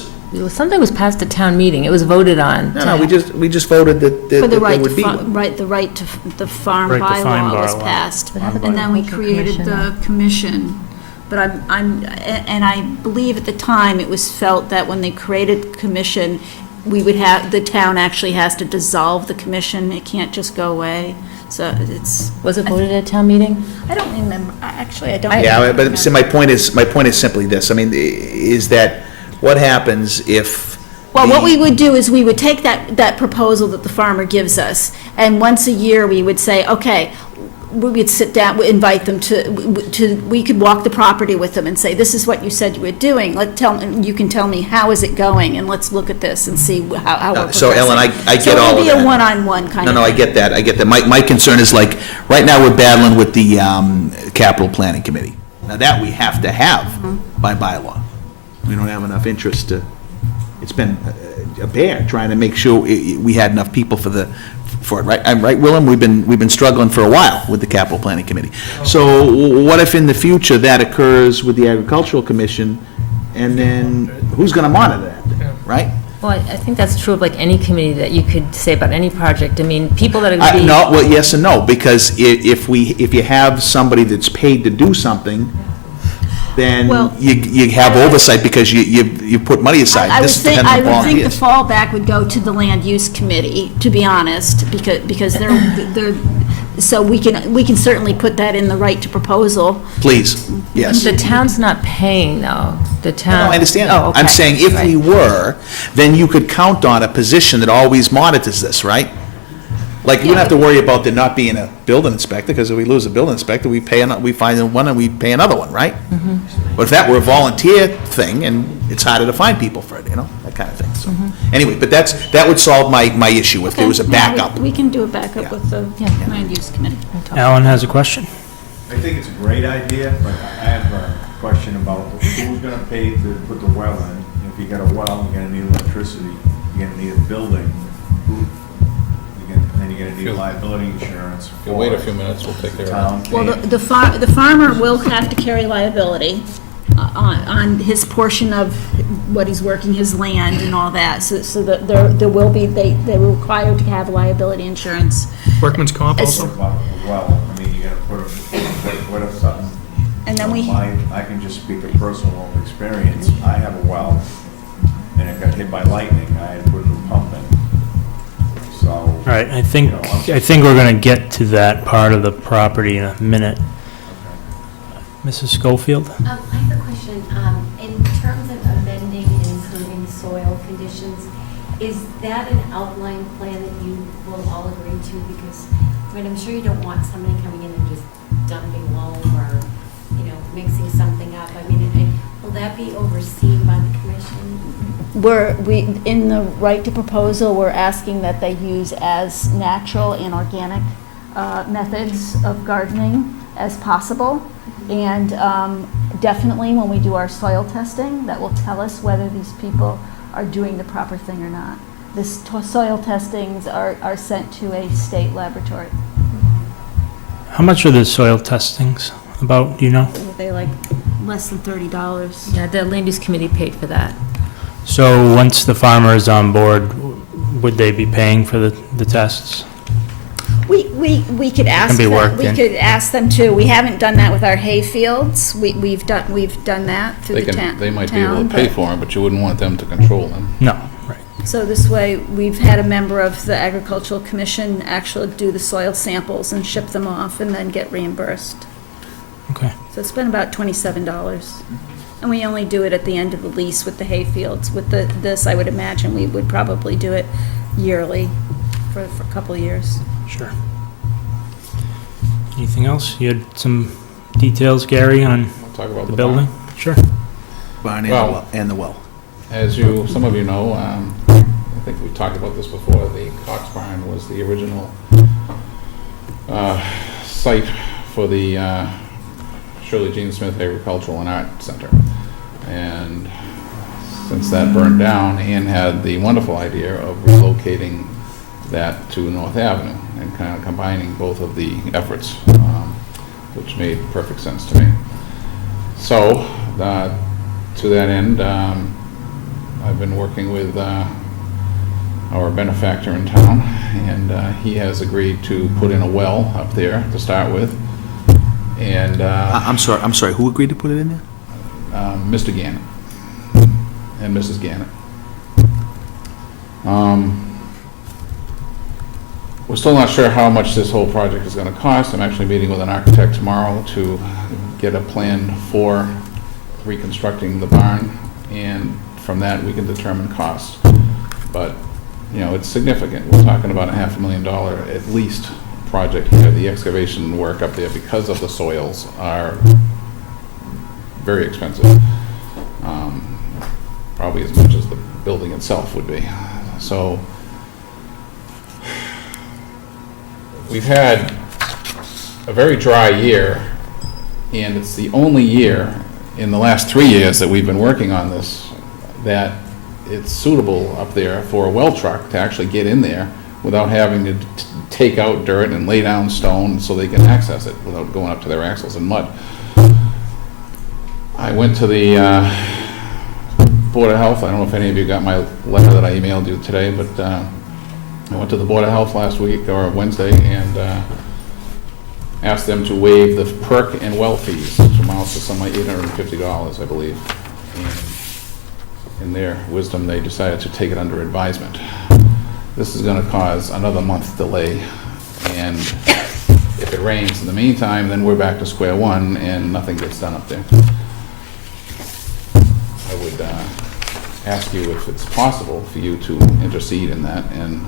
something was passed at town meeting. It was voted on. No, we just voted that For there the right would to, be fa- one. right, the right to, the farm Right to farm bylaw was bylaw. passed. But how about And then we Agricultural created Commission? the commission. But and I believe at the time, it was felt that when they created the commission, we would have, the town actually has to dissolve the commission. It can't just go away. So it's, Was it voted at town meeting? I don't remember, actually, I don't. Yeah, but see, my point is simply this. I mean, is that what happens if? Well, what the- we would do is we would take that proposal that the farmer gives us, and once a year, we would say, okay, we would sit down, we invite them we could walk the property with them and say, this is what you said you were doing. You can tell me, how is it going, and let's look at this and see how we're progressing. So, Ellen, I get all of So it'll be that. a one-on-one kind of No, I thing. get that. My concern is like, right now, we're battling with the capital planning committee. Now, that we have to have by bylaw. We don't have enough interest to, it's been a bear trying to make sure we had enough people for it, right? I'm right, Willem? We've been struggling for a while with the capital planning committee. So what if in the future that occurs with the agricultural commission, and then who's gonna monitor that, right? Well, I think that's true of like any committee that you could say about any project. I mean, people that are going to be. No, well, yes and no, because if you have somebody that's paid to do something, then Well- you have oversight because you put money aside. I would This think, depends on I would think the volunteers. fallback would go to the land use committee, to be honest, because they're, so we can certainly put that in the right to proposal. Please, yes. The town's not paying, though. The town. No, I understand Oh, that. okay. I'm saying if we Right. were, then you could count on a position that always monitors this, right? Like, you don't have to worry about there not being a building inspector, because if we lose a building inspector, we find one and we pay another one, right? Mm-hmm. But if that were a volunteer thing, and it's harder to find people for it, that kind of thing, so. Mm-hmm. Anyway, but that would solve my issue, if there was a Okay, yeah, backup. We can do a backup Yeah. with the land use committee. Alan has a question. I think it's a great idea, but I have a question about who's gonna pay to put the well in? If you got a well, you're gonna need electricity, you're gonna need a building, and then you're gonna need liability insurance. If you wait a few minutes, we'll take care of Town Well, paying. the farmer will have to carry liability on his portion of what he's working his land and all that, so that there will be, they're required to have liability insurance. Workman's comp also? About a well, I mean, you gotta what if something, And then we, I can just speak of personal experience, I have a well, and it got hit by lightning, I had to put a new pump in. So. All right, I think we're going to get to that part of the property in a minute. Mrs. Schofield? I have a question. In terms of amending and improving soil conditions, is that an outline plan that you will all agree to? Because, I mean, I'm sure you don't want somebody coming in and just dumping loam or, mixing something up. I mean, will that be overseen by the commission? in the right to proposal, we're asking that they use as natural and organic methods of gardening as possible. And definitely, when we do our soil testing, that will tell us whether these people are doing the proper thing or not. Soil testings are sent to a state laboratory. How much are the soil testings about, do you know? They like less than $30. Yeah, the land use committee paid for that. So once the farmer is on board, would they be paying for the tests? We could ask Can be them, worked we in. could ask them to. We haven't done that with our hay fields. We've done that through the town. They might be able to town, pay but- for them, but you wouldn't want them to control them. No, right. So this way, we've had a member of the Agricultural Commission actually do the soil samples and ship them off and then get reimbursed. Okay. So it's been about $27. And we only do it at the end of the lease with the hay fields. With this, I would imagine we would probably do it yearly for a couple of years. Sure. Anything else? You had some details, Gary, on We'll talk about the the building? Sure. Barn Well- and the well. As some of you know, I think we talked about this before, the Cox Barn was the original site for the Shirley Jean Smith Agricultural and Art Center. And since that burned down, Ann had the wonderful idea of relocating that to North Avenue and kind of combining both of the efforts, which made perfect sense to me. So, to that end, I've been working with our benefactor in town, and he has agreed to put in a well up there to start with. And I'm sorry, who agreed to put it in there? Mr. Gannett and Mrs. Gannett. We're still not sure how much this whole project is gonna cost. I'm actually meeting with an architect tomorrow to get a plan for reconstructing the barn, and from that, we can determine cost. But, you know, it's significant. We're talking about $500,000 at least project here. The excavation work up there, because of the soils, are very expensive. Probably as much as the building itself would be. So, we've had a very dry year, and it's the only year in the last 3 years that we've been working on this that it's suitable up there for a well truck to actually get in there without having to take out dirt and lay down stone so they can access it without going up to their axles in mud. I went to the Board of Health. I don't know if any of you got my letter that I emailed you today, but I went to the Board of Health last week, or Wednesday, and asked them to waive the perk and well fees, which amounts to something like $850, I believe. And in their wisdom, they decided to take it under advisement. This is going to cause another month delay, and if it rains in the meantime, then we're back to square one, and nothing gets done up there. I would ask you if it's possible for you to intercede in that and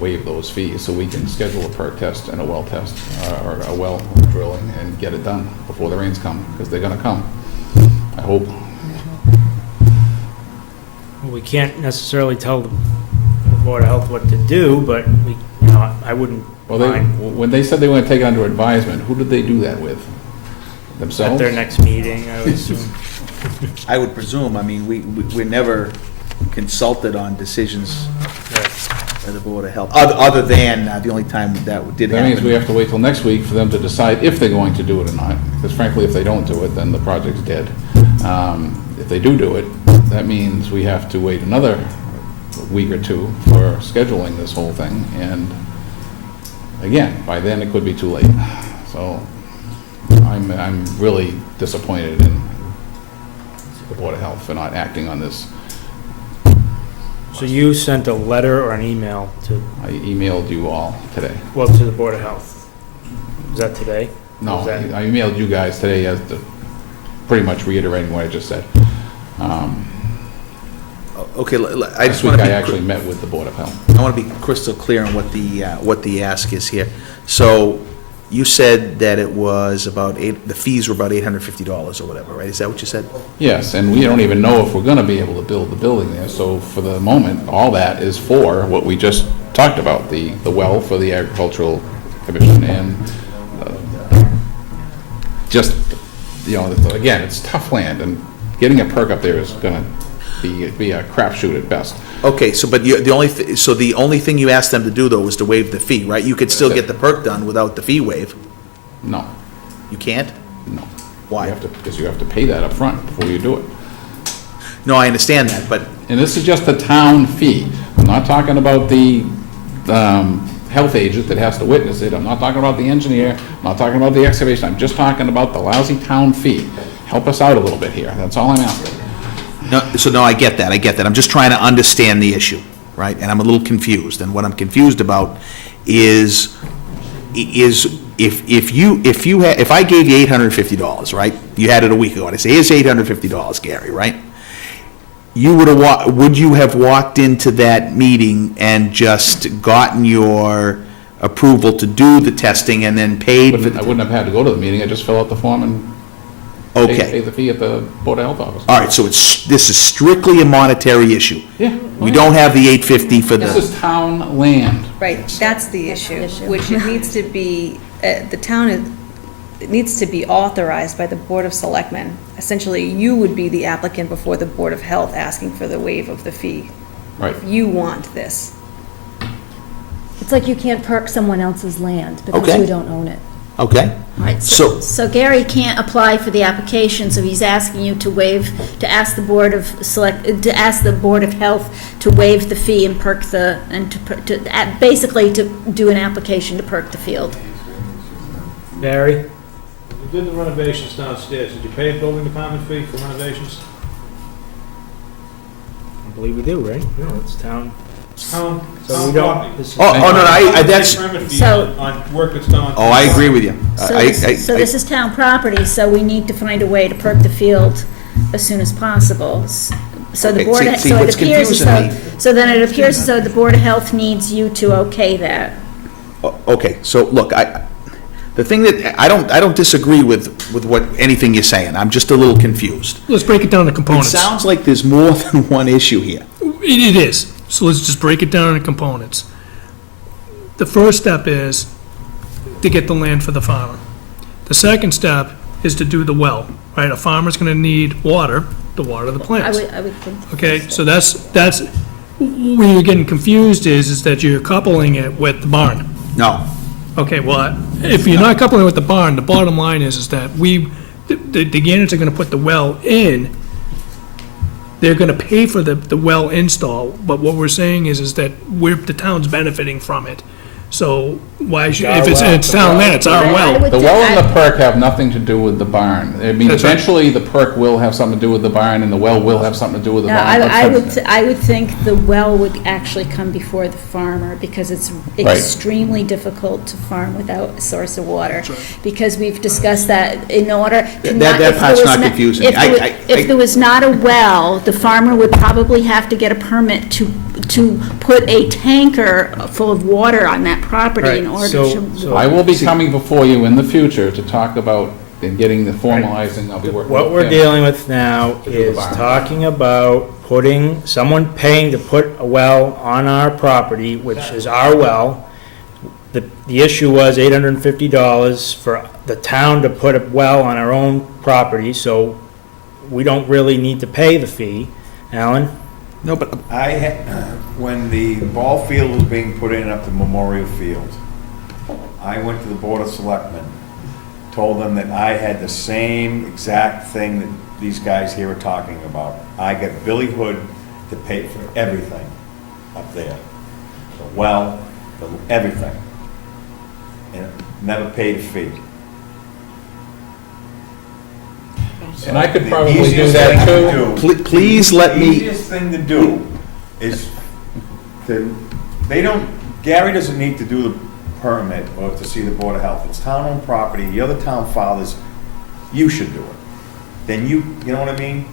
waive those fees so we can schedule a perk test and a well test, or a well drilling, and get it done before the rains come, because they're going to come, I hope. Well, we can't necessarily tell the Board of Health what to do, but we, you know, I wouldn't Well, mind when they said they were going to take it under advisement, who did they do that with? Themselves? at their next meeting, I would assume. I would presume, I mean, we're never consulted on decisions of the Board of Health, other than the only time that did That means we happen. have to wait till next week for them to decide if they're going to do it or not, because frankly, if they don't do it, then the project's dead. If they do it, that means we have to wait another week or two for scheduling this whole thing, and again, by then, it could be too late. So, I'm really disappointed in the Board of Health for not acting on this. So you sent a letter or an email to, I emailed you all today. well, to the Board of Health. Is that today? No, Was that- I emailed you guys today as to, pretty much reiterating what I just said. Okay, I This just week want I to actually met with the Board of Health. I want to be crystal clear on what the ask is here. So, you said that it was about the fees were about $850 or whatever, right? Is that what you said? Yes, and we don't even know if we're gonna be able to build the building there, so for the moment, all that is for what we just talked about, the well for the Agricultural Commission, and just, you know, again, it's tough land, and getting a perk up there is gonna be a crapshoot at best. Okay, so, but the only thing you asked them to do, though, was to waive the fee, right? You could still That's it. get the perk done without the fee waive. No, You can't? no. Why? Because you have to pay that up front before you do it. No, I understand that, but, And this is just a town fee. I'm not talking about the health agent that has to witness it. I'm not talking about the engineer. I'm not talking about the excavation. I'm just talking about the lousy town fee. Help us out a little bit here. That's all I'm asking. no, I get that. I'm just trying to understand the issue, right? And I'm a little confused, and what I'm confused about is if I gave you $850, right? You had it a week ago, and I say, here's $850, Gary, right? Would you have walked into that meeting and just gotten your approval to do the testing and then paid for I wouldn't have had to go to the meeting. I just fill out the form and pay the fee at the Board of Health office. All right, so this is strictly a monetary issue. Yeah. We don't have the $850 for This the, is town land. Right, that's the issue, Issue. which it needs to be, the town, it needs to be authorized by the Board of Selectmen. Essentially, you would be the applicant before the Board of Health asking for the waive of the fee. Right. If you want this. It's like you can't perk someone else's land because Okay. you don't own it. okay? Right, So- so Gary can't apply for the application, so he's asking you to waive, to ask the Board of Health to waive the fee and perk basically to do an application to perk the field. Barry? You did the renovations downstairs, did you pay a building department fee for renovations? believe we do, right? No, it's town. Town So we don't. property. this is- Oh, no, that's, Permit fee So- on work that's done on. oh, I agree with you. So I- this is town property, so we need to find a way to perk the field as soon as possible. So the Okay, Board, see, so it what's appears as confusing though, me- so then it appears as though the Board of Health needs you to okay that. Okay, so look, the thing that, I don't disagree with what, anything you're saying. I'm just a little confused. Let's break it down to It components. sounds like there's more than one issue here. It is. So let's just break it down into components. The first step is to get the land for the farmer. The second step is to do the well, right? A farmer's gonna need water to water the plants. I would think. Okay, so that's, where you're getting confused is that you're coupling it with the barn. No. Okay, well, if you're not coupling it with the barn, the bottom line is that the Gannets are gonna put the well in, they're gonna pay for the well install, but what we're saying is that the town's benefiting from it. So why should, if it's town land, it's our I well. would The thi- well and I- the perk have nothing to do with the barn. I mean, That's right. eventually, the perk will have something to do with the barn, and the well will have something to do with the No, barn. I would think the well would actually come before the farmer, because it's Right. extremely difficult to farm without a source of water. Because we've discussed that in order to not. That if part's there was not confusing. If there was not a well, the farmer would probably have to get a permit to put a tanker full of water on that property in Right, order so- to. so- I will be coming before you in the future to talk about and getting the formalizing. I'll be working. What with we're Ken. dealing with now To do the is barn. talking about someone paying to put a well on our property, which is our well. The issue was $850 for the town to put a well on our own property, so we don't really need to pay the fee. Alan? No, but When the ball field was being put in up the Memorial Field, I went to the Board of Selectmen, told them that I had the same exact thing that these guys here are talking about. I got Billy Hood to pay for everything up there. The well, everything. And never paid a fee. And I could The probably do easiest that thing to too. do- Please let The me, easiest thing to do is Gary doesn't need to do the permit or to see the Board of Health. It's town-owned property, you're the town fathers, you should do it. Then you know what I mean?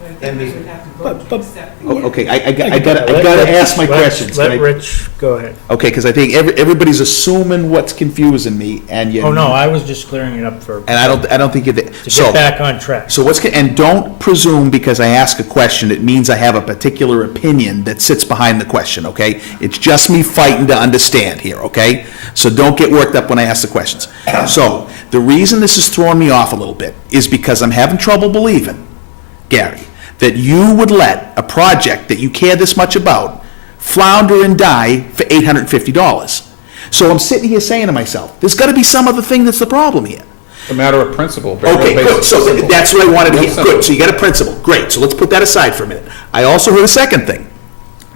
I think we would have to vote to accept the. okay, I gotta ask my questions. Can I- Let Rich go ahead. Okay, because I think everybody's assuming what's confusing me, and you. Oh, no, I was just clearing it up for, And I don't think you're, to get back on track. So and don't presume because I ask a question, it means I have a particular opinion that sits behind the question, okay? It's just me fighting to understand here, okay? So don't get worked up when I ask the questions. So, the reason this is throwing me off a little bit is because I'm having trouble believing, Gary, that you would let a project that you care this much about flounder and die for $850. So I'm sitting here saying to myself, there's gotta be some other thing that's the problem here. A matter of principle. Okay, good, so Simple. that's what I wanted to Real hear, simple. good, so you got a principle, great, so let's put that aside for a minute. I also heard a second thing.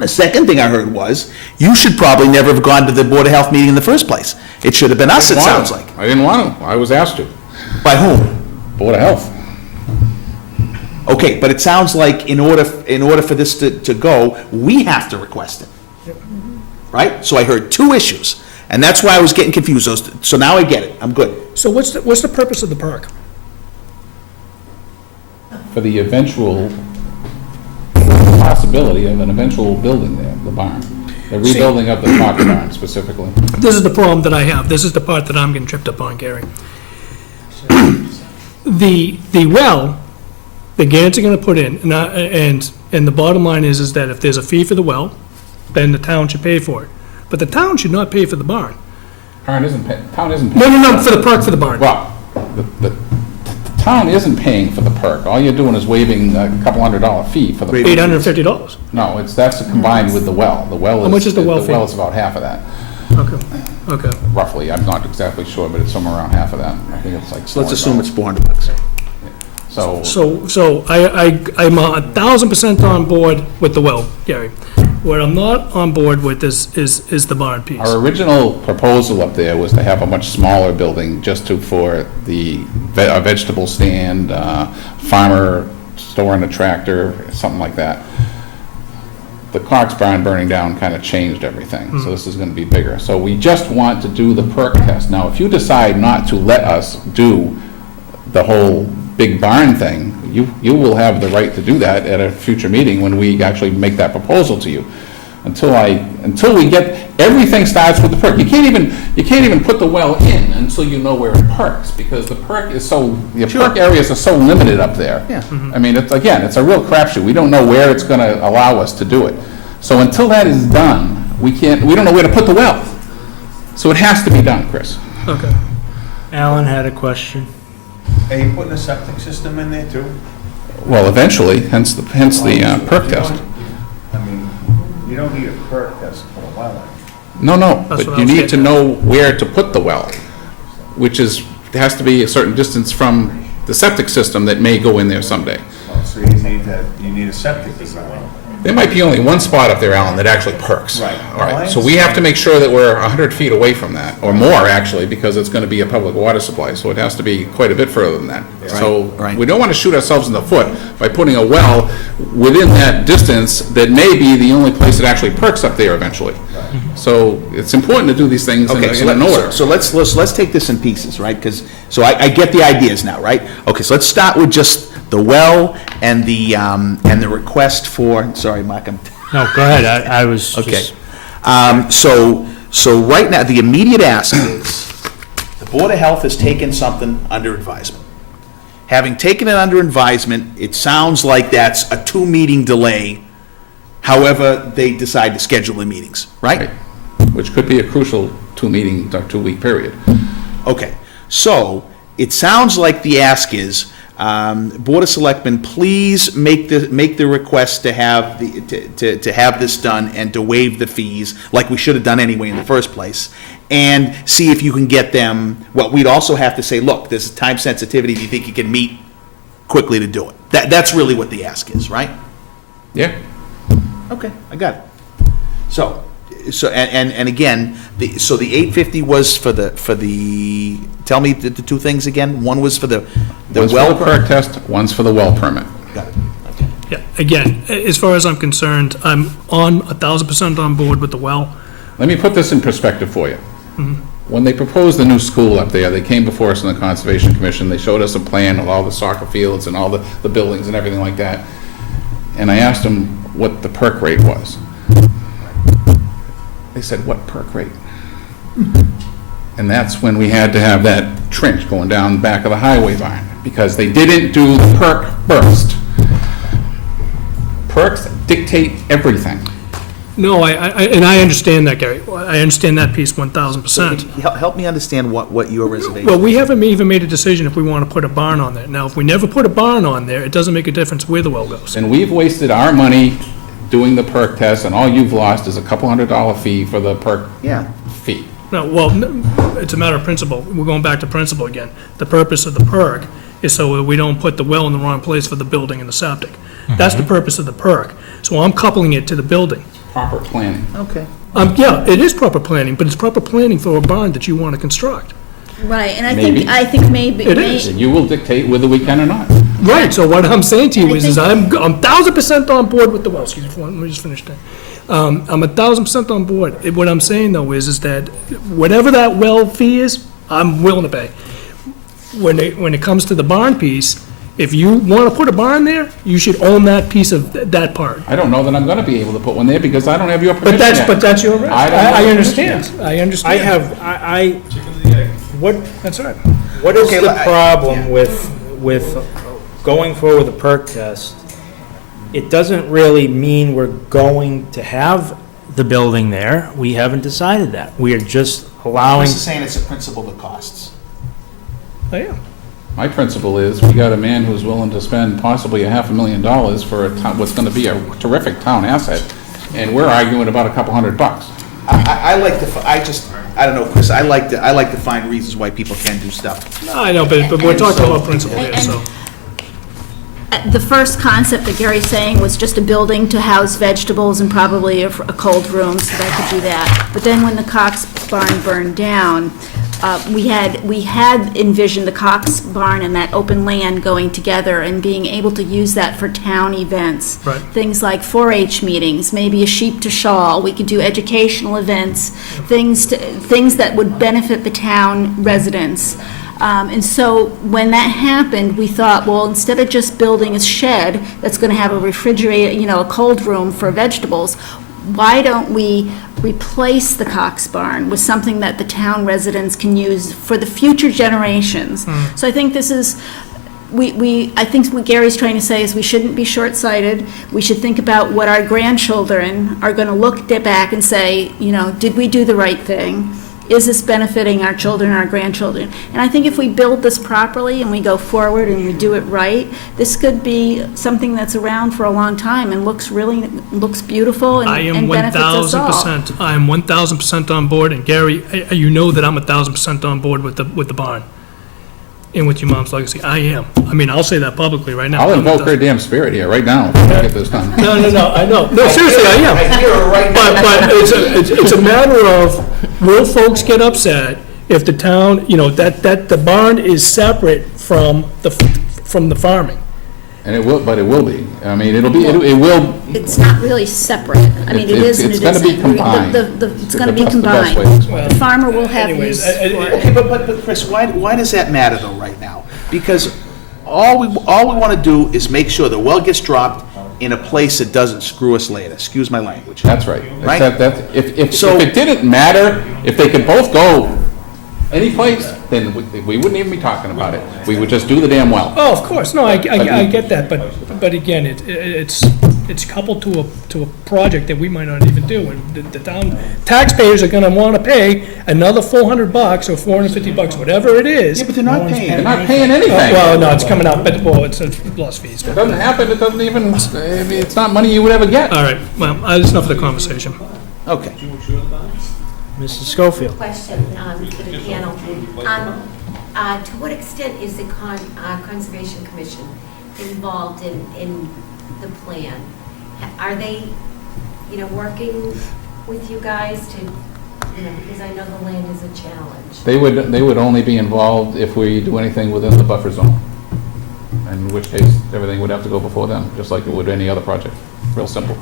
The second thing I heard was, you should probably never have gone to the Board of Health meeting in the first place. It should have been us, it Didn't want sounds to. like. I didn't want to. I was asked to. By whom? Board of Health. Okay, but it sounds like in order for this to go, we have to request it. Right? So I heard two issues, and that's why I was getting confused. So now I get it, I'm good. So what's the purpose of the perk? For the eventual possibility of an eventual building there, the barn. The rebuilding of the pocket barn specifically. This is the problem that I have. This is the part that I'm getting tripped up on, Gary. The well, the Gannets are gonna put in, and the bottom line is that if there's a fee for the well, then the town should pay for it. But the town should not pay for the barn. Town isn't paying. No, for the perk for the barn. Well, the town isn't paying for the perk. All you're doing is waiving a couple $100 fee for the. $850. No, that's combined with the well. The well is. How much is the well fee? The well is about half of that, Okay. roughly. I'm not exactly sure, but it's somewhere around half of that. I think it's like. So let's assume it's $400. $400. So. So I'm 1,000% on board with the well, Gary. What I'm not on board with is the barn piece. Our original proposal up there was to have a much smaller building just for the a vegetable stand, farmer storing a tractor, something like that. the Cox barn burning down kind of changed everything, so this is gonna be bigger. So we just want to do the perk test. Now, if you decide not to let us do the whole big barn thing, you will have the right to do that at a future meeting when we actually make that proposal to you. Until we get, everything starts with the perk. You can't even put the well in until you know where it perks, because the perk areas are so limited up there. Yeah. I mean, it's a real crapshoot. We don't know where it's gonna allow us to do it. So until that is done, we don't know where to put the well. So it has to be done, Chris. Okay. Alan had a question. Are you putting a septic system in there too? Well, eventually, hence the perk test. I mean, you don't need a perk test for a well. No, That's but what I you was need to getting know where to put the well, which has to be a certain distance from the septic system that may go in there someday. So you need a septic design. There might be only one spot up there, Alan, that actually perks. Right. All right, so we have to make sure that we're 100 feet away from that, or more, actually, because it's going to be a public water supply, so it has to be quite a bit further than that. So right. we don't want to shoot ourselves in the foot by putting a well within that distance that may be the only place that actually perks up there eventually. So it's important to do these things in an order. So let's take this in pieces, right? Because, so I get the ideas now, right? Okay, so let's start with just the well and the request for, sorry, Mark, I'm. No, go ahead, I was Okay. just, So right now, the immediate ask is, the Board of Health has taken something under advisement. Having taken it under advisement, it sounds like that's a 2-meeting delay, however they decide to schedule the meetings, right? Which could be a crucial 2-week period. Okay, so it sounds like the ask is, Board of Selectmen, please make the request to have to have this done and to waive the fees, like we should have done anyway in the first place, and see if you can get them. Well, we'd also have to say, look, there's time sensitivity. Do you think you can meet quickly to do it? That's really what the ask is, right? Yeah. Okay, I got it. So and again, the 850 was for the. Tell me the two things again. One was for the One's well for the perk test, one's for the well permit. Got it. Yeah, again, as far as I'm concerned, I'm 1,000% on board with the well. Let me put this in perspective for you. When they proposed the new school up there, they came before us in the Conservation Commission, they showed us a plan of all the soccer fields and all the buildings and everything like that. And I asked them what the perk rate was. They said, what perk rate? And that's when we had to have that trench going down the back of the highway barn, because they didn't do the perk first. Perks dictate everything. No, and I understand that, Gary. I understand that piece 1,000%. Help me understand what your reservation. Well, we haven't even made a decision if we want to put a barn on there. Now, if we never put a barn on there, it doesn't make a difference where the well goes. And we've wasted our money doing the perk test, and all you've lost is a couple $100 fee for the perk fee. No, well, it's a matter of principle. We're going back to principle again. The purpose of the perk is so we don't put the well in the wrong place for the building and the septic. That's the purpose of the perk. So I'm coupling it to the building. Proper planning. Okay. Yeah, it is proper planning, but it's proper planning for a barn that you want to construct. Right, and Maybe. I think maybe. It is. And you will dictate whether we can or not. Right, so what I'm saying to you I is think- I'm 1,000% on board with the well. Excuse me, let me just finish that. I'm 1,000% on board. What I'm saying, though, is that whatever that well fee is, I'm willing to pay. When it comes to the barn piece, if you want to put a barn there, you should own that piece of that part. I don't know that I'm gonna be able to put one there because I don't have your permission yet. But that's your risk. I don't have I your understand. permission I understand. what, That's right. what is Okay, the problem with going forward with the perk test? It doesn't really mean we're going to have the building there. We haven't decided that. We are just allowing. This is saying it's a principle that costs. Oh, yeah. My principle is, we got a man who's willing to spend possibly $500,000 for what's gonna be a terrific town asset, and we're arguing about a couple $100. I like to, I don't know, Chris, I like to find reasons why people can do stuff. I know, but we're talking about principle here, And- so. The first concept that Gary's saying was just a building to house vegetables and probably a cold room, so they could do that. But then when the Cox barn burned down, we had envisioned the Cox Barn and that open land going together and being able to use that for town events. Right. Things like 4-H meetings, maybe a sheep to shawl. We could do educational events, things that would benefit the town residents. And so when that happened, we thought, well, instead of just building a shed that's going to have a refrigerator, a cold room for vegetables, why don't we replace the Cox Barn with something that the town residents can use for the future generations? So I think this is, I think what Gary's trying to say is we shouldn't be short-sighted. We should think about what our grandchildren are going to look back and say, did we do the right thing? Is this benefiting our children, our grandchildren? And I think if we build this properly and we go forward and we do it right, this could be something that's around for a long time and looks beautiful I am and benefits us all. 1,000%, I am 1,000% on board, and Gary, you know that I'm 1,000% on board with the barn and with your mom's legacy. I am. I mean, I'll say that publicly right now. I'll I'm invoke her 1,000%. damn spirit here, right now, to get this done. No, I know. No, seriously, I am. I hear her right now. But it's a matter of, will folks get upset if the town, that the barn is separate from the farming? And it will, but it will be. I mean, it will, It's not really separate. I mean, it is and it's it gonna isn't. be combined. It's going to be That's the best combined. way to explain it. The farmer will have Anyways, use for it. Okay, but Chris, why does that matter though right now? Because all we want to do is make sure the well gets dropped in a place that doesn't screw us later. Excuse my language. That's right. Right? If So- it didn't matter, if they could both go any place, then we wouldn't even be talking about it. We would just do the damn well. Oh, of course, no, I get that, but again, it's coupled to a project that we might not even do, and the town taxpayers are gonna wanna pay another $400 or $450, whatever it is. Yeah, but they're not paying. They're not paying anything. Well, no, it's coming out, but, it's lost fees. It doesn't happen, it doesn't even, it's not money you would ever get. All right, well, that's enough of the conversation. Okay. Mrs. Schofield. Question for the panel. To what extent is the Conservation Commission involved in the plan? Are they, working with you guys to, because I know the land is a challenge. They would only be involved if we do anything within the buffer zone. In which case, everything would have to go before them, just like it would any other project. Real simple.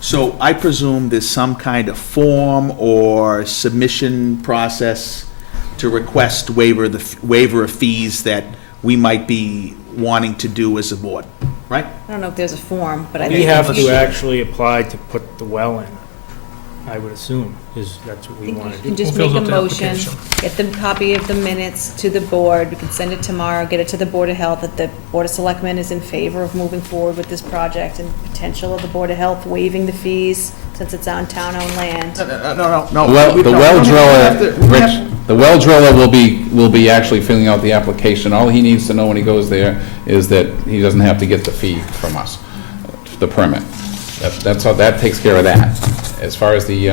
So I presume there's some kind of form or submission process to request waiver of fees that we might be wanting to do as a board, right? I don't know if there's a form, but I think. We have you to should- actually apply to put the well in, I would assume, because that's what we want to You do. can just Who make fills a out the motion, application? get the copy of the minutes to the board, we can send it tomorrow, get it to the Board of Health, that the Board of Selectmen is in favor of moving forward with this project, and potential of the Board of Health waiving the fees, since it's on town-owned land. No. Well, the We well don't have to- driller, we Rich, have- the well driller will be actually filling out the application. All he needs to know when he goes there is that he doesn't have to get the fee from us, the permit. That's how, that takes care of that. As far as the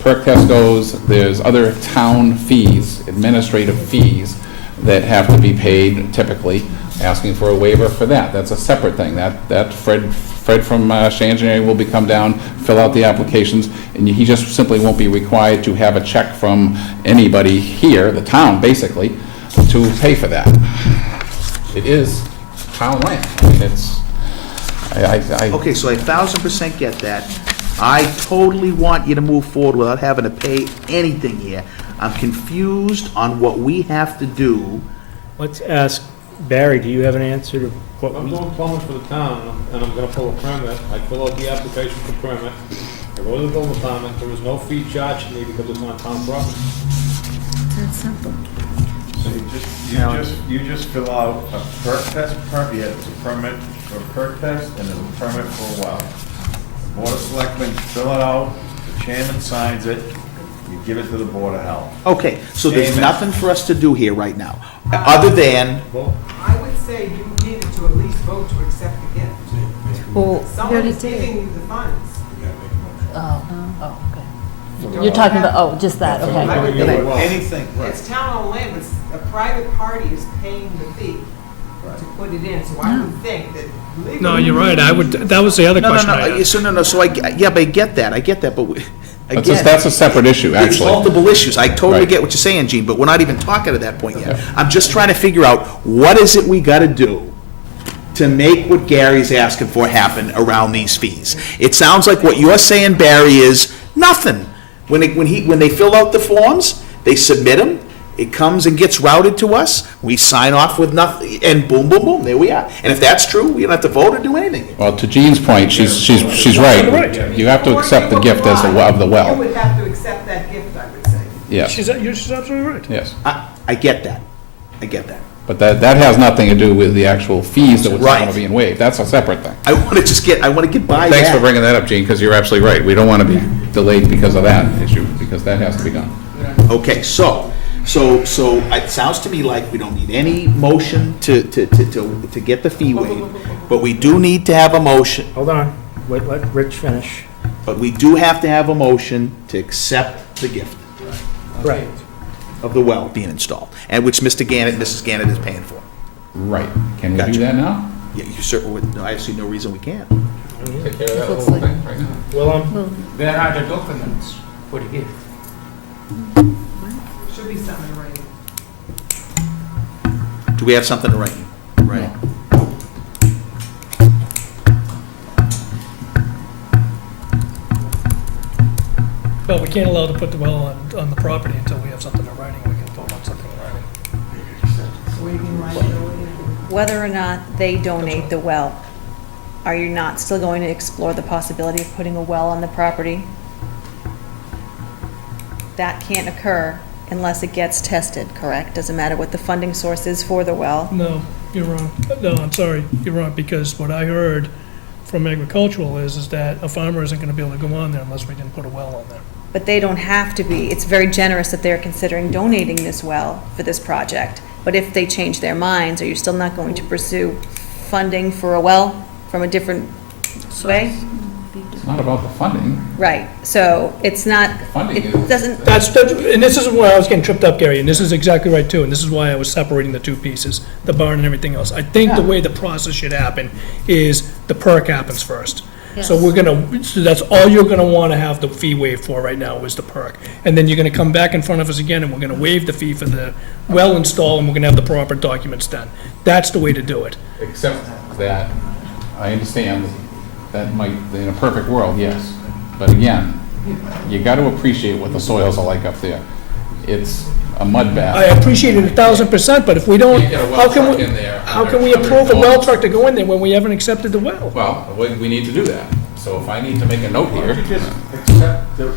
perk test goes, there's other town fees, administrative fees, that have to be paid typically, asking for a waiver for that. That's a separate thing. That Fred from Shea Engineering will come down, fill out the applications, and he just simply won't be required to have a check from anybody here, the town, basically, to pay for that. It is town land. I mean, it's, Okay, so I 1,000% get that. I totally want you to move forward without having to pay anything here. I'm confused on what we have to do. Let's ask Barry, do you have an answer to what I'm we? doing plumbing for the town, and I'm gonna pull a permit. I fill out the application for permit. I go to the building department, there is no fee charged to me because it's on town property. That's simple. So you just fill out a perk test permit, yeah, it's a permit for a perk test, and it's a permit for a well. The Board of Selectmen fill it out, the chairman signs it, you give it to the Board of Health. Okay, so there's Amen. nothing for us to do here right now, other than, Well, I would say you needed to at least vote to accept the gift. Well, Someone is giving you the funds. you're talking about, just that, I would Yeah, think well. Anything, right. it's town-owned land, but a private party is paying the fee to put it in, so I would think that legally. No, you're right, that was the other question I had. so I get that, but Again, That's a separate issue, It's actually. multiple issues. I totally Right. get what you're saying, Gene, but we're not even talking to that point yet. Yeah. I'm just trying to figure out, what is it we gotta do to make what Gary's asking for happen around these fees? It sounds like what you're saying, Barry, is nothing. When they fill out the forms, they submit them, it comes and gets routed to us, we sign off with nothing, and boom, boom, boom, there we are. And if that's true, we don't have to vote or do anything. Well, to Jean's point, she's right. You have to accept the gift of the You well. would have to accept that gift, I would say. Yes, She's absolutely right. yes. I get that. I get that. But that has nothing to do with the actual fees that Right. are being waived. That's a separate thing. I wanna get by that. Thanks for bringing that up, Gene, because you're absolutely right. We don't want to be delayed because of that issue, because that has to be done. Okay, so it sounds to me like we don't need any motion to get the fee waived, but we do need to have a motion, Hold on, let Rich finish. but we do have to have a motion to accept the gift Right. of the well being installed, and which Mrs. Gannett is paying for. Right. Can we Gotcha. do that now? Yeah, you certainly would, no, I see no reason we can't. Take care of that Looks little like- thing right now. Well, Where are the documents for the gift? Should be something right. Do we have something to write? Right. Well, we can't allow to put the well on the property until we have something in writing, we can vote on something in writing. So we can write it over. Whether or not they donate the well, are you not still going to explore the possibility of putting a well on the property? That can't occur unless it gets tested, correct? Doesn't matter what the funding source is for the well. No, you're wrong. No, I'm sorry, you're wrong, because what I heard from agricultural is that a farmer isn't gonna be able to go on there unless we didn't put a well on there. But they don't have to be. It's very generous that they're considering donating this well for this project. But if they change their minds, are you still not going to pursue funding for a well from a different way? It's not about the funding. Right, so it's not, Funding it is- doesn't, And this is where I was getting tripped up, Gary, and this is exactly right too, and this is why I was separating the two pieces, the barn and everything else. I think the way the process should happen is the perk happens first. So so that's all you're gonna wanna have the fee waived for right now is the perk. And then you're gonna come back in front of us again, and we're gonna waive the fee for the well install, and we're gonna have the proper documents done. That's the way to do it. Except that, I understand that might, in a perfect world, yes. But again, you got to appreciate what the soils are like up there. It's a mud I bath. appreciate it 1,000%, but if we don't, You get a well how can truck we, in there, how can we under approve a well norms. truck to go in there when we haven't accepted the well? Well, we need to do that. So if I need to make a note Why don't here, you just accept the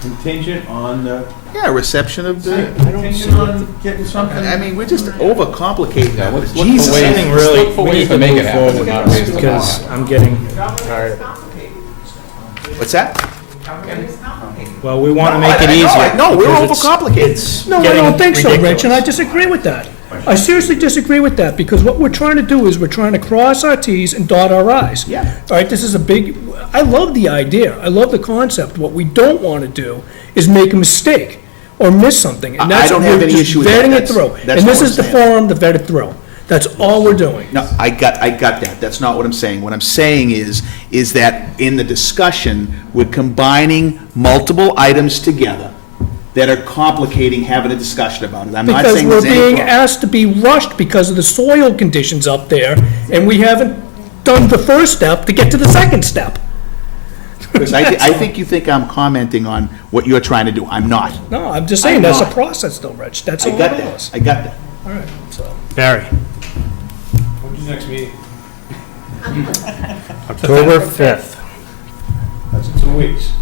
contingent on the, Yeah, reception of the, contingent on getting something? I mean, we're just overcomplicating yeah, that. let's look for Jesus. ways, Something let's really, look for we ways need to to make move it happen and forward not with raise this, the because bar. I'm getting Government tired. is complicated. What's that? Government is complicated. Well, we want to No, make it I know, easier. No, we're because it's- overcomplicated. No, I getting don't think so, Rich, and I ridiculous. disagree with that. I seriously disagree with that, because what we're trying to do is we're trying to cross our Ts and dot our Is. Yeah. All right, this is a big, I love the idea, I love the concept. What we don't want to do is make a mistake or miss something. And I that's don't what have we're any just issue with that. vetting it That's- through. that's And not this what is the I'm saying. forum to vet it through. That's all we're doing. No, I got that. That's not what I'm saying. What I'm saying is that in the discussion, we're combining multiple items together that are complicating having a discussion about it. I'm not Because saying we're there's any being problem. asked to be rushed because of the soil conditions up there, and we haven't done the first step to get to the second step. Because I think you think I'm commenting on what you're trying to do. I'm not. No, I'm just saying, I'm that's a not. process though, Rich, that's I all got it that. is. I got that. All right, so. Barry, When's your next meeting? October 5th. That's in 2 weeks.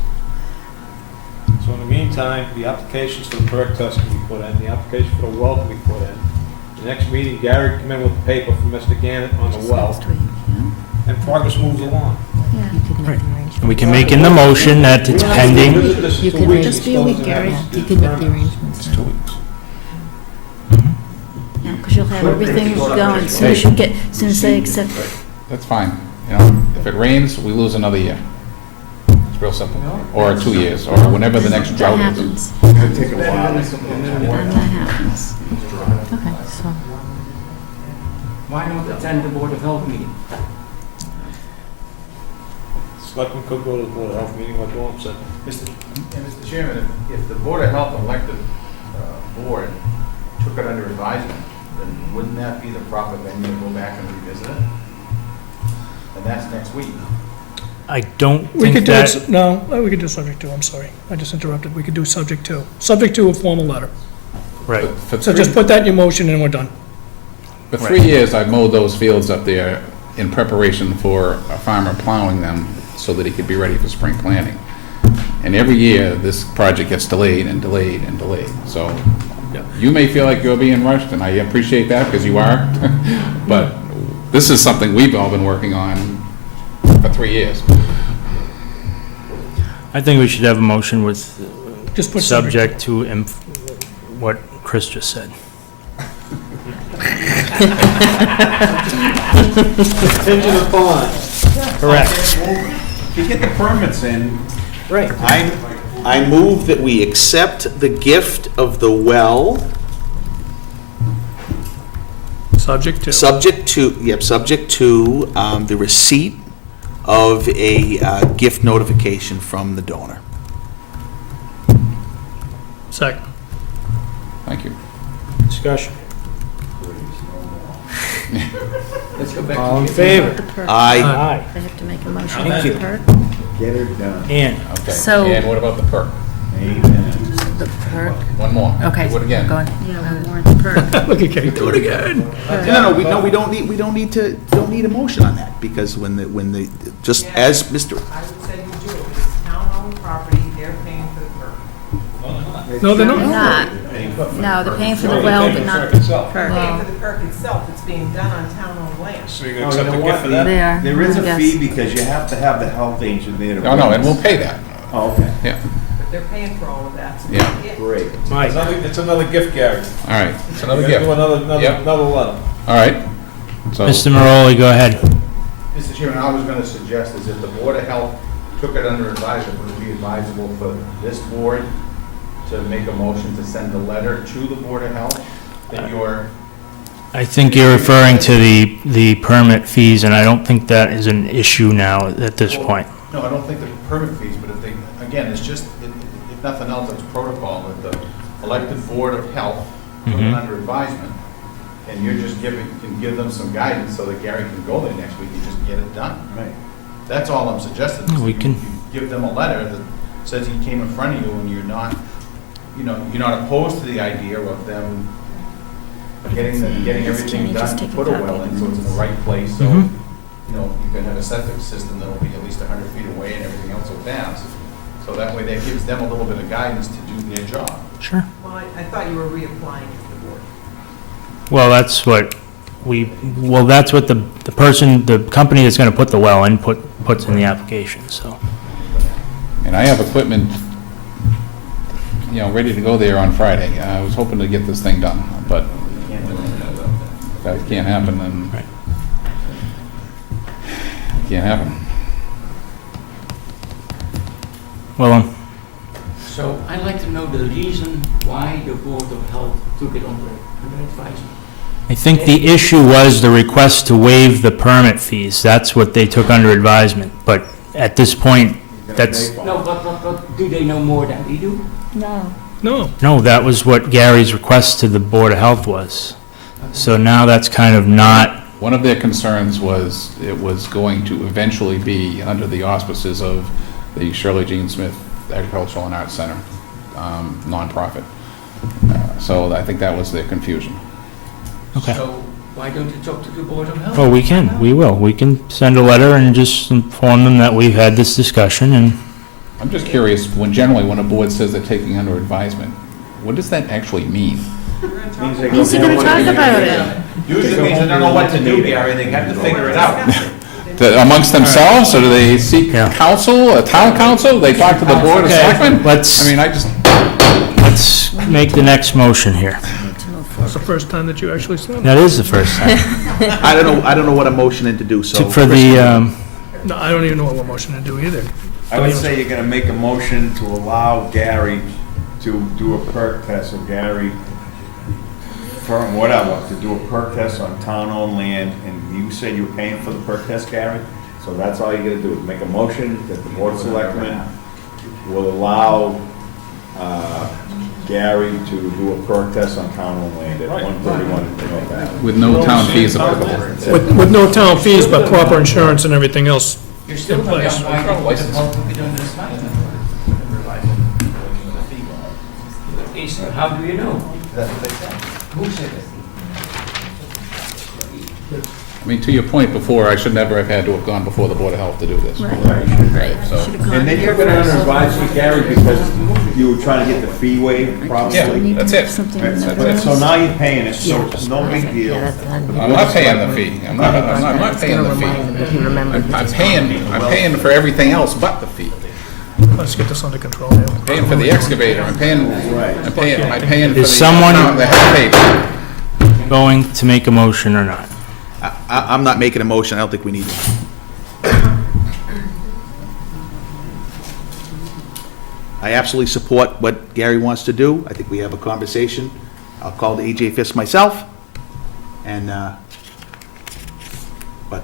So in the meantime, the applications for the perk test can be put in, the application for the well can be put in. The next meeting, Gary can come in with the paper from Mr. Gannett on the well, and progress moves along. We can make in the motion that it's pending. You could just be a week, Gary. You could make the arrangements. It's 2 weeks. Yeah, because you'll have everything going, as soon as you get, as soon as they accept it. That's fine. You know, if it rains, we lose another year. It's real simple. Or 2 years, or whenever the next That drought is. happens. It's gonna take a while. Then that happens. Okay, so. Why not attend the Board of Health meeting? Selectmen could go to the Board of Health meeting, like Norm said. Mr. Chairman, if the Board of Health elected board took it under advisement, then wouldn't that be the proper venue to go back and revisit it? And that's next week. I don't We could think do, that, no, we could do subject to, I'm sorry. I just interrupted. We could do subject to. Subject to a formal letter. right. But for So three- just put that in your motion and we're done. For 3 years, I've mowed those fields up there in preparation for a farmer plowing them so that he could be ready for spring planting. And every year, this project gets delayed and delayed and delayed. So Yeah. you may feel like you're being rushed, and I appreciate that, because you are. But this is something we've all been working on for 3 years. I think we should have a motion with Just put subject. subject to what Chris just said. Contingent upon. Correct. If you get the permits in, Right. I move that we accept the gift of the well, Subject to. subject to the receipt of a gift notification from the donor. Second. Thank you. Discussion. Let's go back to. All in favor? Aye. Aye. They have to make a motion. Thank you. Per- Get her done. Ann? Okay. So- And what about the perk? Amen. The perk, One more. okay. Do it again. Go on. Yeah, we warrant the perk. Look at Kate, do it again. No, we don't need a motion on that, because when the, just as Mr. I would say you do, it's town-owned property, they're paying for the perk. No, they're They're not. not. No, they're paying for the well, but not the They're perk. paying for the perk itself, it's being done on town-owned land. So you're Oh, gonna accept you the know gift what? for that? They are. There is a Yes. fee because you have to have the health agent there to. No, no, and we'll pay that. Oh, okay. Yeah, But they're paying for all of that. so Yeah. yeah. Great. Mike? It's another gift, Gary. all right. It's another We're gonna gift. do another Yep. letter. All right. So, Mr. Maroli, go ahead. Mr. Chairman, I was going to suggest is if the Board of Health took it under advisement, would it be advisable for this board to make a motion to send a letter to the Board of Health that you're, I think you're referring to the permit fees, and I don't think that is an issue now at this point. no, I don't think the permit fees, but if they, again, it's just, if nothing else, it's protocol that the elected Board of Health took it Mhm. under advisement, and you're just can give them some guidance so that Gary can go there next week and just get it done. Right. That's all I'm suggesting. Yeah, we can- You give them a letter that says he came in front of you and you're not, you're not opposed to the idea of them getting everything done to put a well in, so it's in the right place, so, Mhm. you can have a septic system that'll be at least 100 feet away and everything else will pass. So that way that gives them a little bit of guidance to do their job. Sure. Well, I thought you were reapplying as the board. Well, that's what that's what the company that's going to put the well in puts in the application, so. And I have equipment, ready to go there on Friday. I was hoping to get this thing done, but if that can't happen, then Right. it can't happen. Well, So I'd like to know the reason why the Board of Health took it under advisement. I think the issue was the request to waive the permit fees. That's what they took under advisement, but at this point, that's, No, but do they know more than we do? No. No. no, that was what Gary's request to the Board of Health was. So now that's kind of not, One of their concerns was it was going to eventually be under the auspices of the Shirley Jean Smith Agricultural and Arts Center nonprofit. So I think that was their confusion. okay. So why don't you talk to the Board of Health? Well, we will. We can send a letter and just inform them that we've had this discussion and, I'm just curious, generally when a board says they're taking under advisement, what does that actually mean? Means you're gonna talk about it. Usually it means they don't know what to do, Gary, they have to figure it out. Amongst themselves, or do they seek Yeah. counsel, a town council? They talk to the Board of Okay, Selectmen? let's- I mean, let's make the next motion here. It's the first time that you actually said it. That is the first time. I don't know what I'm motioning to do, so. For the, No, I don't even know what motion to do either. I would say you're gonna make a motion to allow Gary to do a perk test, or Gary, firm, whatever, to do a perk test on town-owned land, and you said you were paying for the perk test, Gary? So that's all you gotta do, is make a motion that the Board of Selectmen will allow Gary to do a perk test on town-owned land at 131 North Ave. With no town fees applicable. With no town fees, but proper insurance and everything else You're still in going place. to why the Board of Health will be doing this night. How do you know? Who said it? I mean, to your point before, I should never have had to have gone before the Board of Health to do this. Right. So, And they took it under advisement, Gary, because you were trying to get the fee waived probably. yeah, that's it. So now you're paying it, so it's no big deal. I'm not paying the fee. I'm not paying the fee. I'm paying for everything else but the fee. Let's get this under control here. I'm paying for the excavator, I'm paying for the Is someone- the health paper. Going to make a motion or not? I'm not making a motion, I don't think we need it. I absolutely support what Gary wants to do. I think we have a conversation. I'll call the AJ Fisk myself, and, but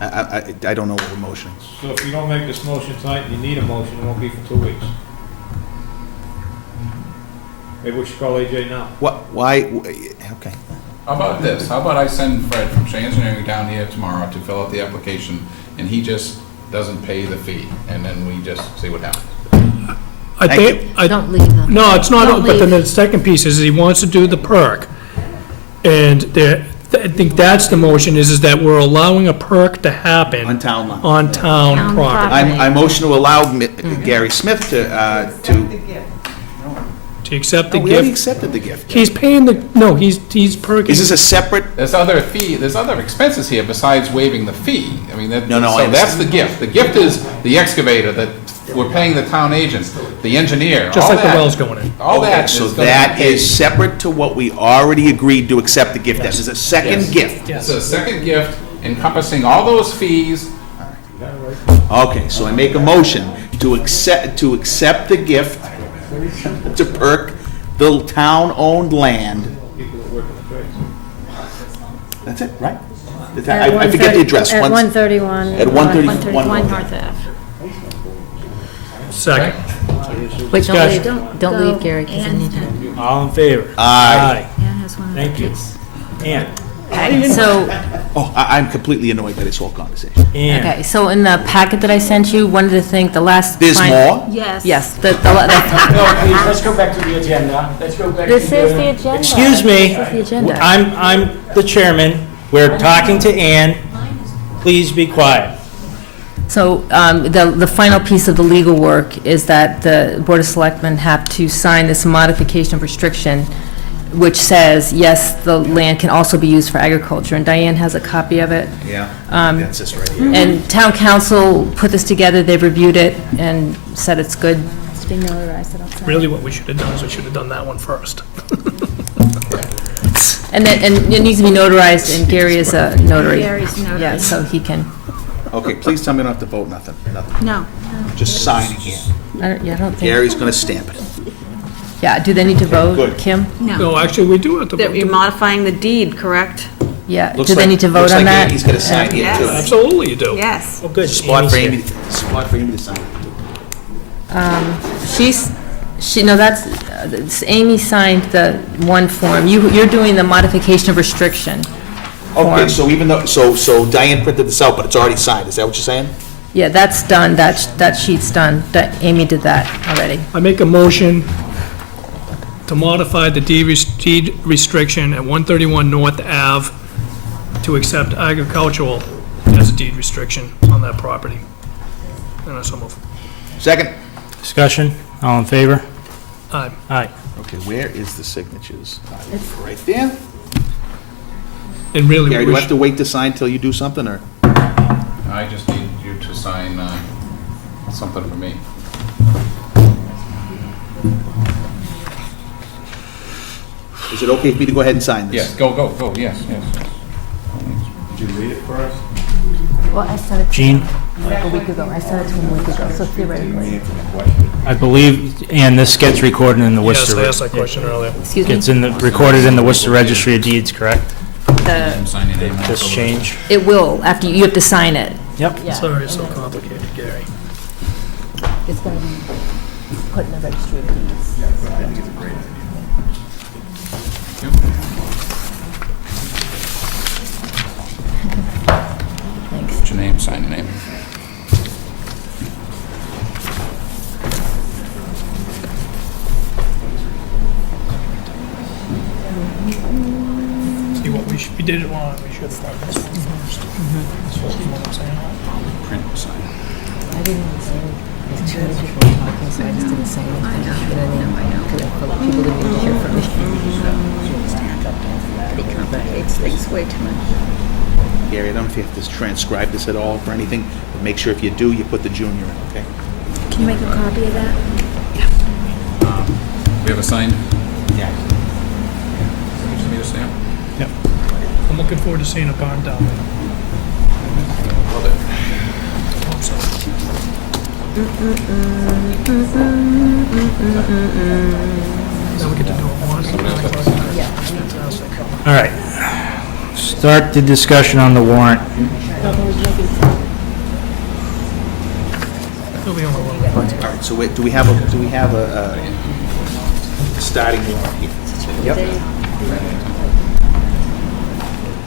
I don't know what we're motioning. So if you don't make this motion tonight, and you need a motion, it won't be for 2 weeks. Maybe we should call AJ now. Why, okay. How about this? How about I send Fred from Shea Engineering down here tomorrow to fill out the application, and he just doesn't pay the fee, and then we just see what happens. I think, Don't leave them. no, it's not, Don't but then leave. the second piece is he wants to do the perk. And I think that's the motion, is that we're allowing a perk to happen. On town line. On town Town property. property. I motion to allow Gary Smith to, To accept the we already gift. accepted the gift. He's paying the, no, he's perking. Is this a separate, There's other expenses here besides waiving the fee. I mean, No, I so that's the gift. The gift is the excavator that we're paying the town agents, the engineer, Just all like the that. well's going in. All okay, that is so gonna be that paid. is separate to what we already agreed to accept the gift as. This is a second gift. It's a second gift encompassing all those fees. Okay, so I make a motion to accept the gift to perk the town-owned land. That's it, right? I forget the address. At 131. At 131 North North Ave. Second. Wait, Discussion. don't leave, Gary, because I need to. All in favor? Aye. Yeah, has one of Thank the you. kids. Ann? Okay, so, Oh, I'm completely annoyed by this whole conversation. Ann? okay, so in the packet that I sent you, one of the things, the last. There's more? Yes. Yes, No, please, let's go back to the agenda. Let's go back to this is the agenda. Excuse me. This is the agenda. I'm the chairman. We're talking to Ann. Please be quiet. So the final piece of the legal work is that the Board of Selectmen have to sign this modification of restriction, which says, yes, the land can also be used for agriculture, and Diane has a copy of it. Yeah, that's this right here. And town council put this together, they've reviewed it and said it's good. It's being notarized, I don't say. Really, what we should have done is we should have done that one first. And it needs to be notarized, and Gary is a notary. Gary's notary. Yeah, so he can, Okay, please tell me I don't have to vote, nothing. No. Just signing here. I don't think, Gary's gonna stamp it. yeah, do they need to vote, good. Kim? No, actually, we do have to That you're vote. modifying the deed, correct? Yeah, Looks do they like- need to vote looks on like that? He's gonna sign here too. Absolutely you do. Yes. Oh, good. Spot Amy's for here. Amy to sign. Amy signed the one form. You're doing the modification of restriction. Okay, form. so even though, so Diane printed this out, but it's already signed, is that what you're saying? Yeah, that's done, that sheet's done. Amy did that already. I make a motion to modify the deed restriction at 131 North Ave to accept agricultural as a deed restriction on that property. And I so move. Second. Discussion? All in favor? Aye. Aye. Okay, where is the signatures? Right there? And really, Gary, we do I have to wait to sign till you do something, or? I just need you to sign something for me. Is it okay for me to go ahead and sign this? Yes, go, yes. Did you read it first? Well, I sent it Jean? a week ago. I sent it to him a week ago, so theoretically. I believe, and this gets recorded in the Yes, Worcester. I asked that question earlier. Excuse me? Recorded in the Worcester Registry of Deeds, correct? the, Sign your name Just also. change. it will, after you have to sign it. Yep. Yeah. Sorry, it's so complicated, Gary. It's going to be put in the registry of deeds. Thanks. What's your name? Sign your name. See what we did it wrong, we should have done this one first. That's what I'm saying. Print, sign. I didn't want to say anything. Too many people were talking, so I just didn't say anything. You know what I mean? Because people didn't need to hear from me. It complicates things way too much. Gary, I don't know if you have to transcribe this at all for anything, but make sure if you do, you put the junior in, okay? Can you make a copy of that? We have a sign? Yeah. Just need a stamp? Yep. I'm looking forward to seeing a barn down there. Love it. Hope so. Now we get to do it once. Fantastic. All right. Start the discussion on the warrant. It'll be on the one. All right, so wait, do we have a starting warrant here?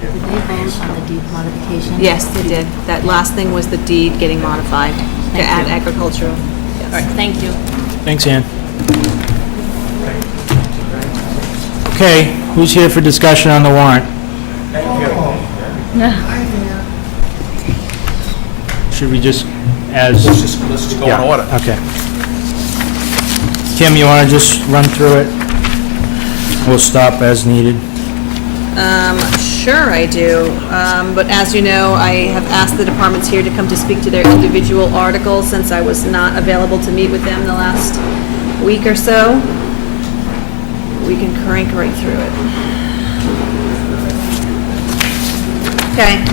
Did they vote on the deed modification? Yes, they did. That last thing was the deed getting modified to add agricultural. All right, thank you. Thanks, Ann. Okay, who's here for discussion on the warrant? Should we just, as... Let's just go in Yeah, order. okay. Kim, you want to just run through it? We'll stop as needed. Sure I do. But as you know, I have asked the departments here to come to speak to their individual articles since I was not available to meet with them the last week or so. We can crank right through it. Okay.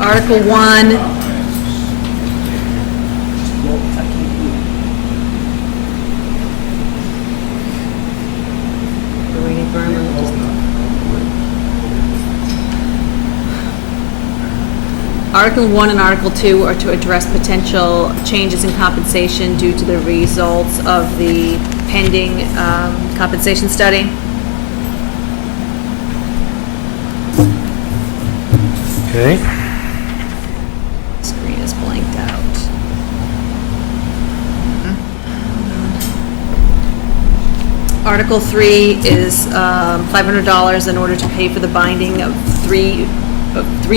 Article 1. We're waiting for him. Article 1 and Article 2 are to address potential changes in compensation due to the results of the pending compensation study. Okay. Screen is blanked out. Article 3 is $500 in order to pay for the binding of three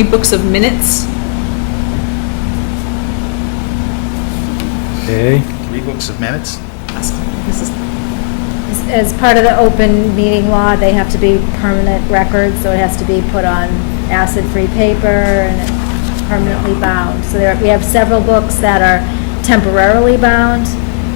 books of minutes. Okay. 3 books of minutes? This is As part of the open meeting law, they have to be permanent records, so it has to be put on acid-free paper and it's permanently bound. So we have several books that are temporarily bound.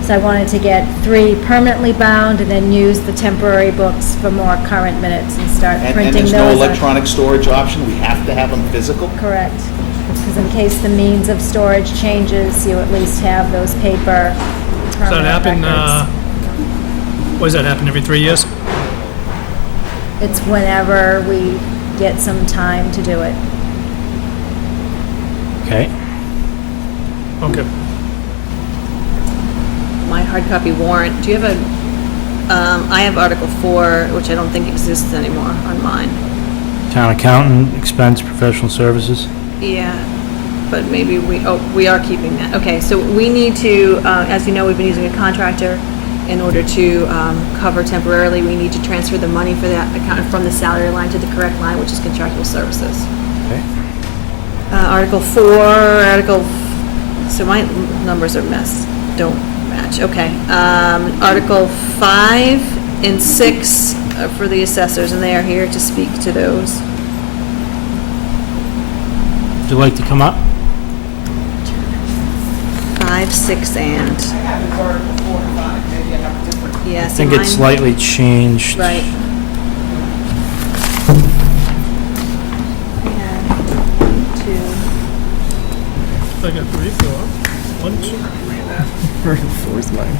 So I wanted to get 3 permanently bound and then use the temporary books for more current minutes and start And printing those. there's no electronic storage option? We have to have them physical? Correct. Because in case the means of storage changes, you at least have those paper Does that permanent happen, records. what does that happen, every 3 years? It's whenever we get some time to do it. Okay. Okay. my hard copy warrant. Do you have a, I have Article 4, which I don't think exists anymore on mine. Town accountant, expense, professional services. Yeah, but maybe we are keeping that. Okay, so we need to, as you know, we've been using a contractor in order to cover temporarily. We need to transfer the money for that account from the salary line to the correct line, which is contractual services. Okay. Article 4, so my numbers are don't match. Okay. Article 5 and 6 are for the assessors, and they are here to speak to those. Would you like to come up? 5, 6, and. I have Article 4 and 5, maybe I have a different. Yeah, I think it's slightly changed. Right. I got 3, 4. 1, 2, 3, that. 4 is mine.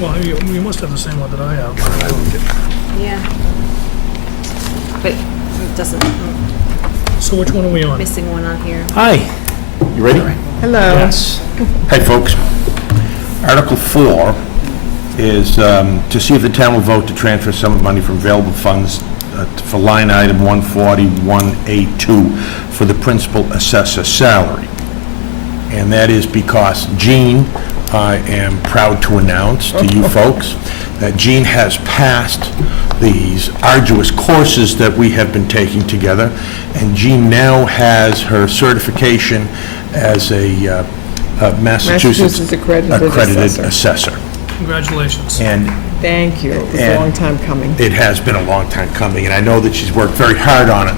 Well, you must have the same one that I have. Yeah. But doesn't, So which one are we on? missing one on here. Hi. You ready? Hello. Yes. Hey, folks. Article 4 is to see if the town will vote to transfer some of the money from available funds for line item 141A2 for the principal assessor salary. And that is because Jean, I am proud to announce to you folks, that Jean has passed these arduous courses that we have been taking together, and Jean now has her certification as a Massachusetts accredited assessor. Congratulations. And Thank you. It was a And- long time coming. it has been a long time coming, and I know that she's worked very hard on it.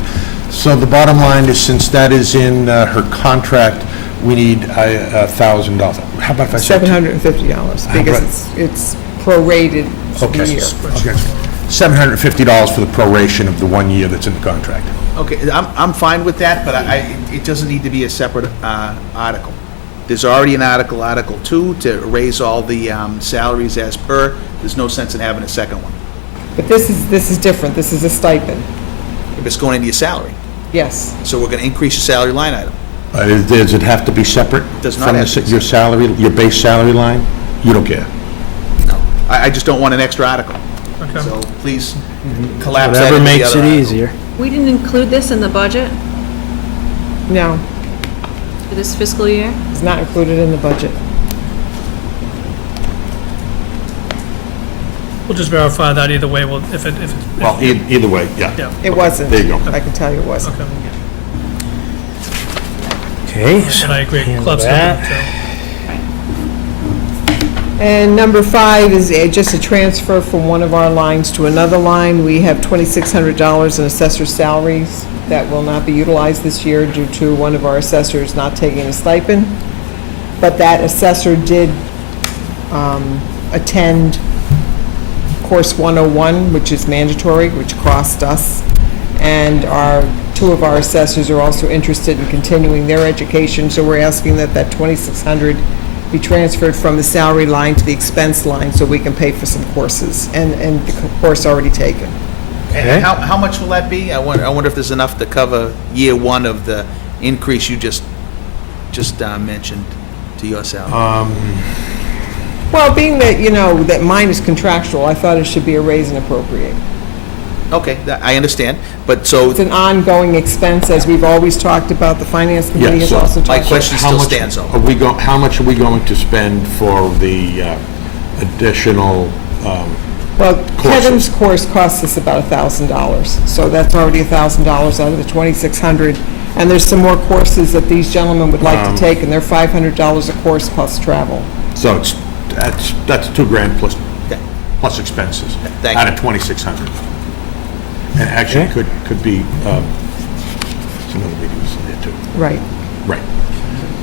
So the bottom line is, since that is in her contract, we need $1,000. How about if I said $750, because it's prorated for the Okay. year. Okay. $750 for the proration of the 1 year that's in the contract. Okay, I'm fine with that, but it doesn't need to be a separate article. There's already an article, Article 2, to raise all the salaries as per. There's no sense in having a second one. But this is different. This is a stipend. If it's going into your salary. Yes. So we're going to increase your salary line item. Does it have to be separate? Does not from have to be your salary, your base salary line? You don't care? No. I just don't want an extra article. Okay. So please collapse that Whatever into the makes other it article. easier. We didn't include this in the budget No, for this fiscal year? it's not included in the budget. We'll just verify that either way, if it, Well, either way, yeah. yeah. It wasn't. There you go. I can tell you it wasn't. Okay. Okay. And I agree. handle Club's that. looking too. And number 5 is just a transfer from one of our lines to another line. We have $2,600 in assessor salaries that will not be utilized this year due to one of our assessors not taking a stipend. But that assessor did attend Course 101, which is mandatory, which cost us. And two of our assessors are also interested in continuing their education, so we're asking that $2,600 be transferred from the salary line to the expense line so we can pay for some courses, and the course already taken. And how much will that be? I wonder if there's enough to cover year one of the increase you just mentioned to your salary. Well, being that, that mine is contractual, I thought it should be a raise and appropriate. Okay, I understand, but so It's an ongoing expense, as we've always talked about. The finance committee has so also my talked question How still much stands though. How much are we going to spend for the additional, Well, courses? Kevin's course costs us about $1,000, so that's already $1,000 out of the $2,600. And there's some more courses that these gentlemen would like to take, and they're $500 a course plus travel. so that's $2,000 Okay. plus expenses Thank out you. of 2,600. And actually Okay. could be some other meetings in there too. Right. Right.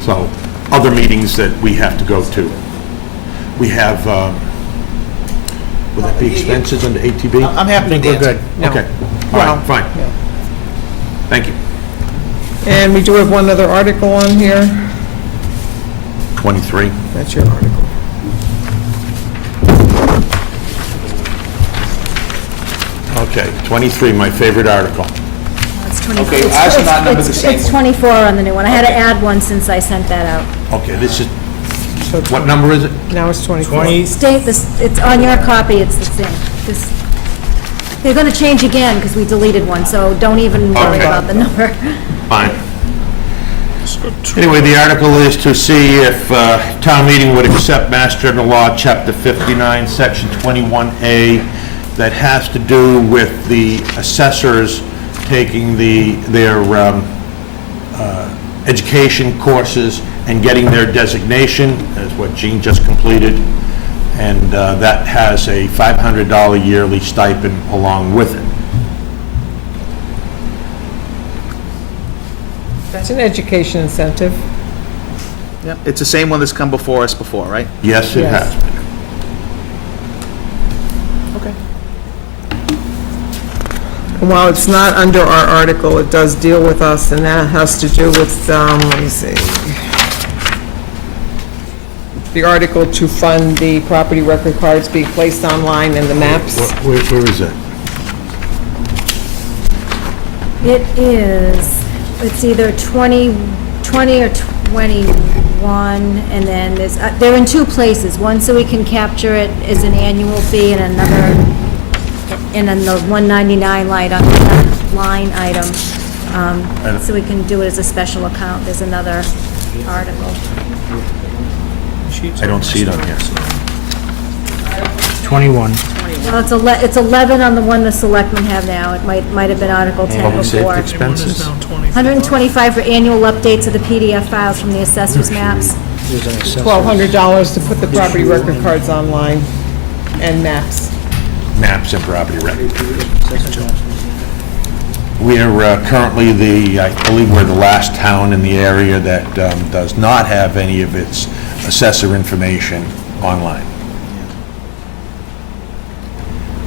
So, other meetings that we have to go to. We have, would that be expenses under ATB? I'm happy to answer. No. Okay, all Well, right, fine. yeah. Thank you. And we do have one other article on here. 23. That's your article. Okay, 23, my favorite article. It's 24. Okay, ours are not numbered the same It's way. 24 on the new one. I had to add one since I sent that out. Okay, this is, So what number is it? Now it's 24. It's on your copy, it's the same. They're gonna change again, because we deleted one, so don't even worry Okay. about the number. Fine. Anyway, the article is to see if town meeting would accept Mass General Law, Chapter 59, Section 21A, that has to do with the assessors taking their education courses and getting their designation, as what Jean just completed, and that has a $500 yearly stipend along with it. That's an education incentive. Yep, it's the same one that's come before us before, right? Yes, it Yes. has been. Okay. And while it's not under our article, it does deal with us, and that has to do with, let me see, the article to fund the property record cards being placed online and the maps. Where is it? It is, it's either 20 or 21, and then there's, they're in two places. One so we can capture it as an annual fee, and another, and then the 199 line item, so we can do it as a special account. There's another article. Sheets I don't see it on here. 21. Well, it's 11 on the one the selectmen have now. It might have been Article 10 Public safety before. expenses. 125 for annual updates of the PDF files from the assessor's maps. There's an accessory. $1,200 to put the property record cards online and maps. Maps and property record. We're currently I believe we're the last town in the area that does not have any of its assessor information online.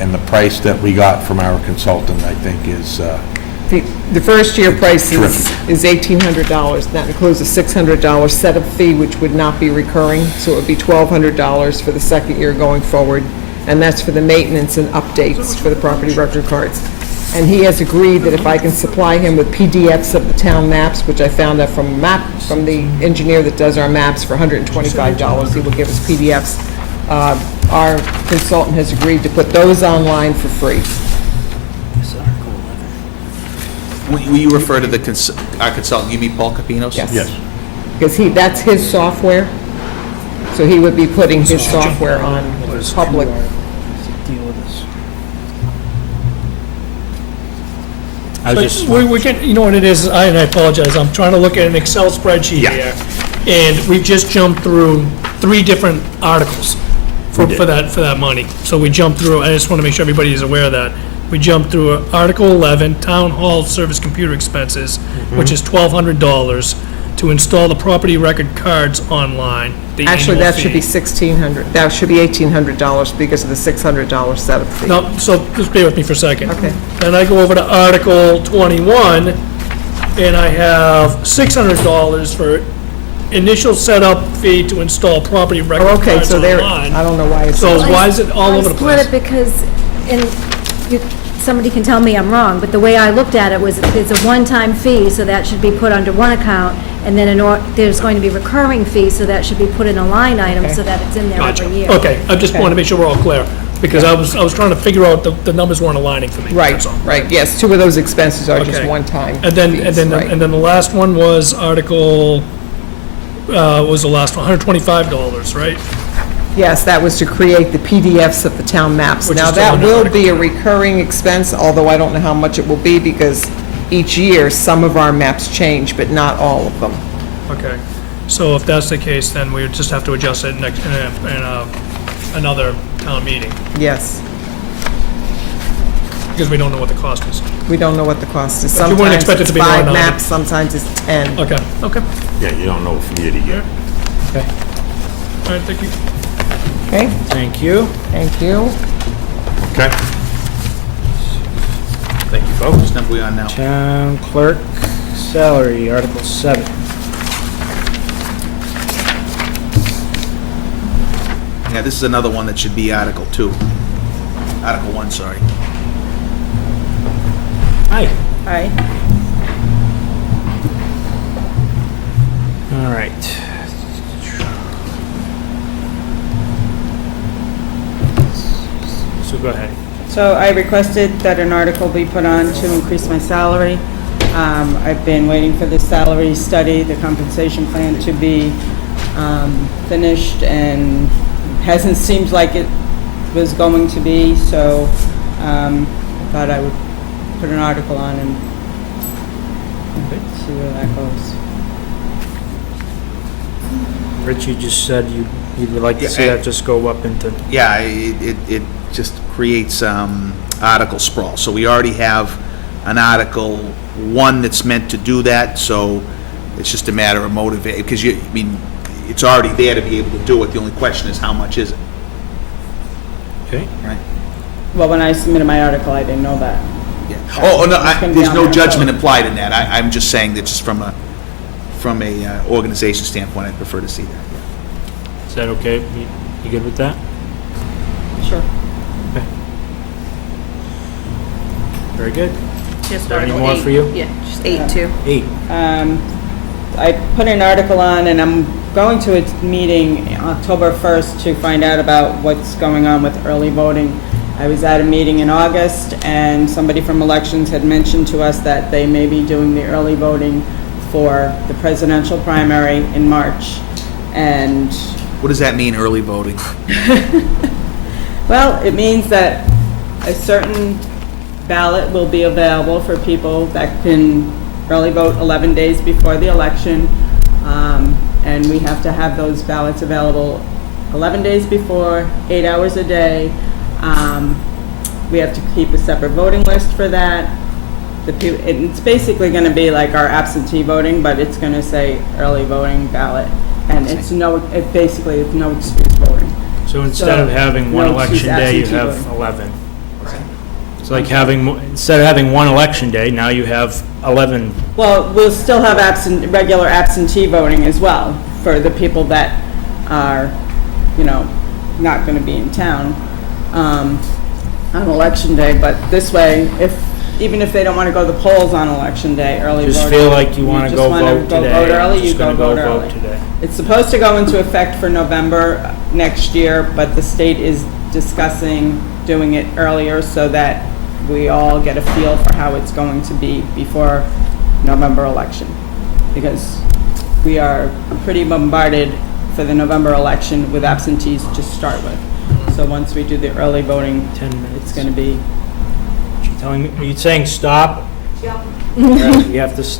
And the price that we got from our consultant, I think, is The first year price Terrific. is $1,800. That includes a $600 setup fee, which would not be recurring, so it would be $1,200 for the second year going forward, and that's for the maintenance and updates for the property record cards. And he has agreed that if I can supply him with PDFs of the town maps, which I found out from the engineer that does our maps for $125, he will give us PDFs. Our consultant has agreed to put those online for free. Will you refer to our consultant, you mean Paul Capinos? Yes. Because that's his software, so he would be putting his software on public. We can, you know what it is, and I apologize, I'm trying to look at an Excel spreadsheet here, and we've just jumped through 3 different articles for that money. So we jumped through, I just want to make sure everybody is aware of that. We jumped through Article 11, Town Hall Service Computer Expenses, which is $1,200 to install the property record cards online. the Actually, annual that should be fee. $1,600. That should be $1,800 because of the $600 setup fee. No, so just bear with me for a second. Okay. Then I go over to Article 21, and I have $600 for initial setup fee to install property record Oh, okay, cards so there, online. I don't know why it's. So why is it all over the I split place? it because, somebody can tell me I'm wrong, but the way I looked at it was it's a one-time fee, so that should be put under one account, and then there's going to be recurring fees, so that should be put in a line item so that it's in there Gotcha. every year. Okay, I just want to make sure we're all clear, because I was trying to figure out, the numbers weren't aligning for me. Right, that's all. right, yes, 2 of those expenses are just Okay. one-time And then, fees, right. and then the last one was Article, was the last one, $125, right? Yes, that was to create the PDFs of the town maps. Which Now, is still that under will Article be a recurring expense, although I don't know how much it will be, because each year, some of our maps change, but not all of them. Okay, so if that's the case, then we would just have to adjust it in another town meeting, Yes, because we don't know what the cost is. we don't know what the cost is. But you wouldn't Sometimes expect it it's to be more 5 than maps, sometimes it's 10. Okay, okay, Yeah, you don't know from year to year. all right, thank you. Okay, Thank you. thank you. Okay? Thank you, folks. What number we on now? Town clerk salary, Article 7. Yeah, this is another one that should be Article 2. Article 1, sorry. Hi. Hi. All right. So go ahead. So I requested that an article be put on to increase my salary. I've been waiting for the salary study, the compensation plan to be finished, and hasn't seemed like it was going to be, so I thought I would put an article on and see where that goes. Rich, you just said you'd like to see that just go up into... Yeah, it just creates article sprawl. So we already have an Article 1 that's meant to do that, so it's just a matter of motivate, because it's already there to be able to do it. The only question is, how much is it? Okay. Right? Well, when I submitted my article, I didn't know that. Yeah. Oh, no, It's gonna be there's on no there, judgment so- implied in that. I'm just saying that just from a organization standpoint, I'd prefer to see that. Is that okay? You good with that? Sure. Okay. Very good. Just there any Article more 8. for you? Yeah, just 8-2. 8. I put an article on, and I'm going to a meeting October 1st to find out about what's going on with early voting. I was at a meeting in August, and somebody from elections had mentioned to us that they may be doing the early voting for the presidential primary in March. And, What does that mean, early voting? well, it means that a certain ballot will be available for people that can early vote 11 days before the election. And we have to have those ballots available 11 days before, 8 hours a day. We have to keep a separate voting list for that. It's basically going to be like our absentee voting, but it's going to say early voting ballot. And it's no excuse voting. So instead of having one no excuse election day, you absentee have voting. 11. It's like having, instead of having one election day, now you have 11. Well, we'll still have regular absentee voting as well for the people that are, not going to be in town on election day. But this way, even if they don't want to go to the polls on election day, early voting. Just feel like you want to go vote today. Vote early, I'm you just go gonna vote go early. vote today. It's supposed to go into effect for November next year, but the state is discussing doing it earlier so that we all get a feel for how it's going to be before November election. Because we are pretty bombarded for the November election with absentees to start with. So once we do the early voting, 10 minutes. it's going to be. Are you saying stop? Yep. We have to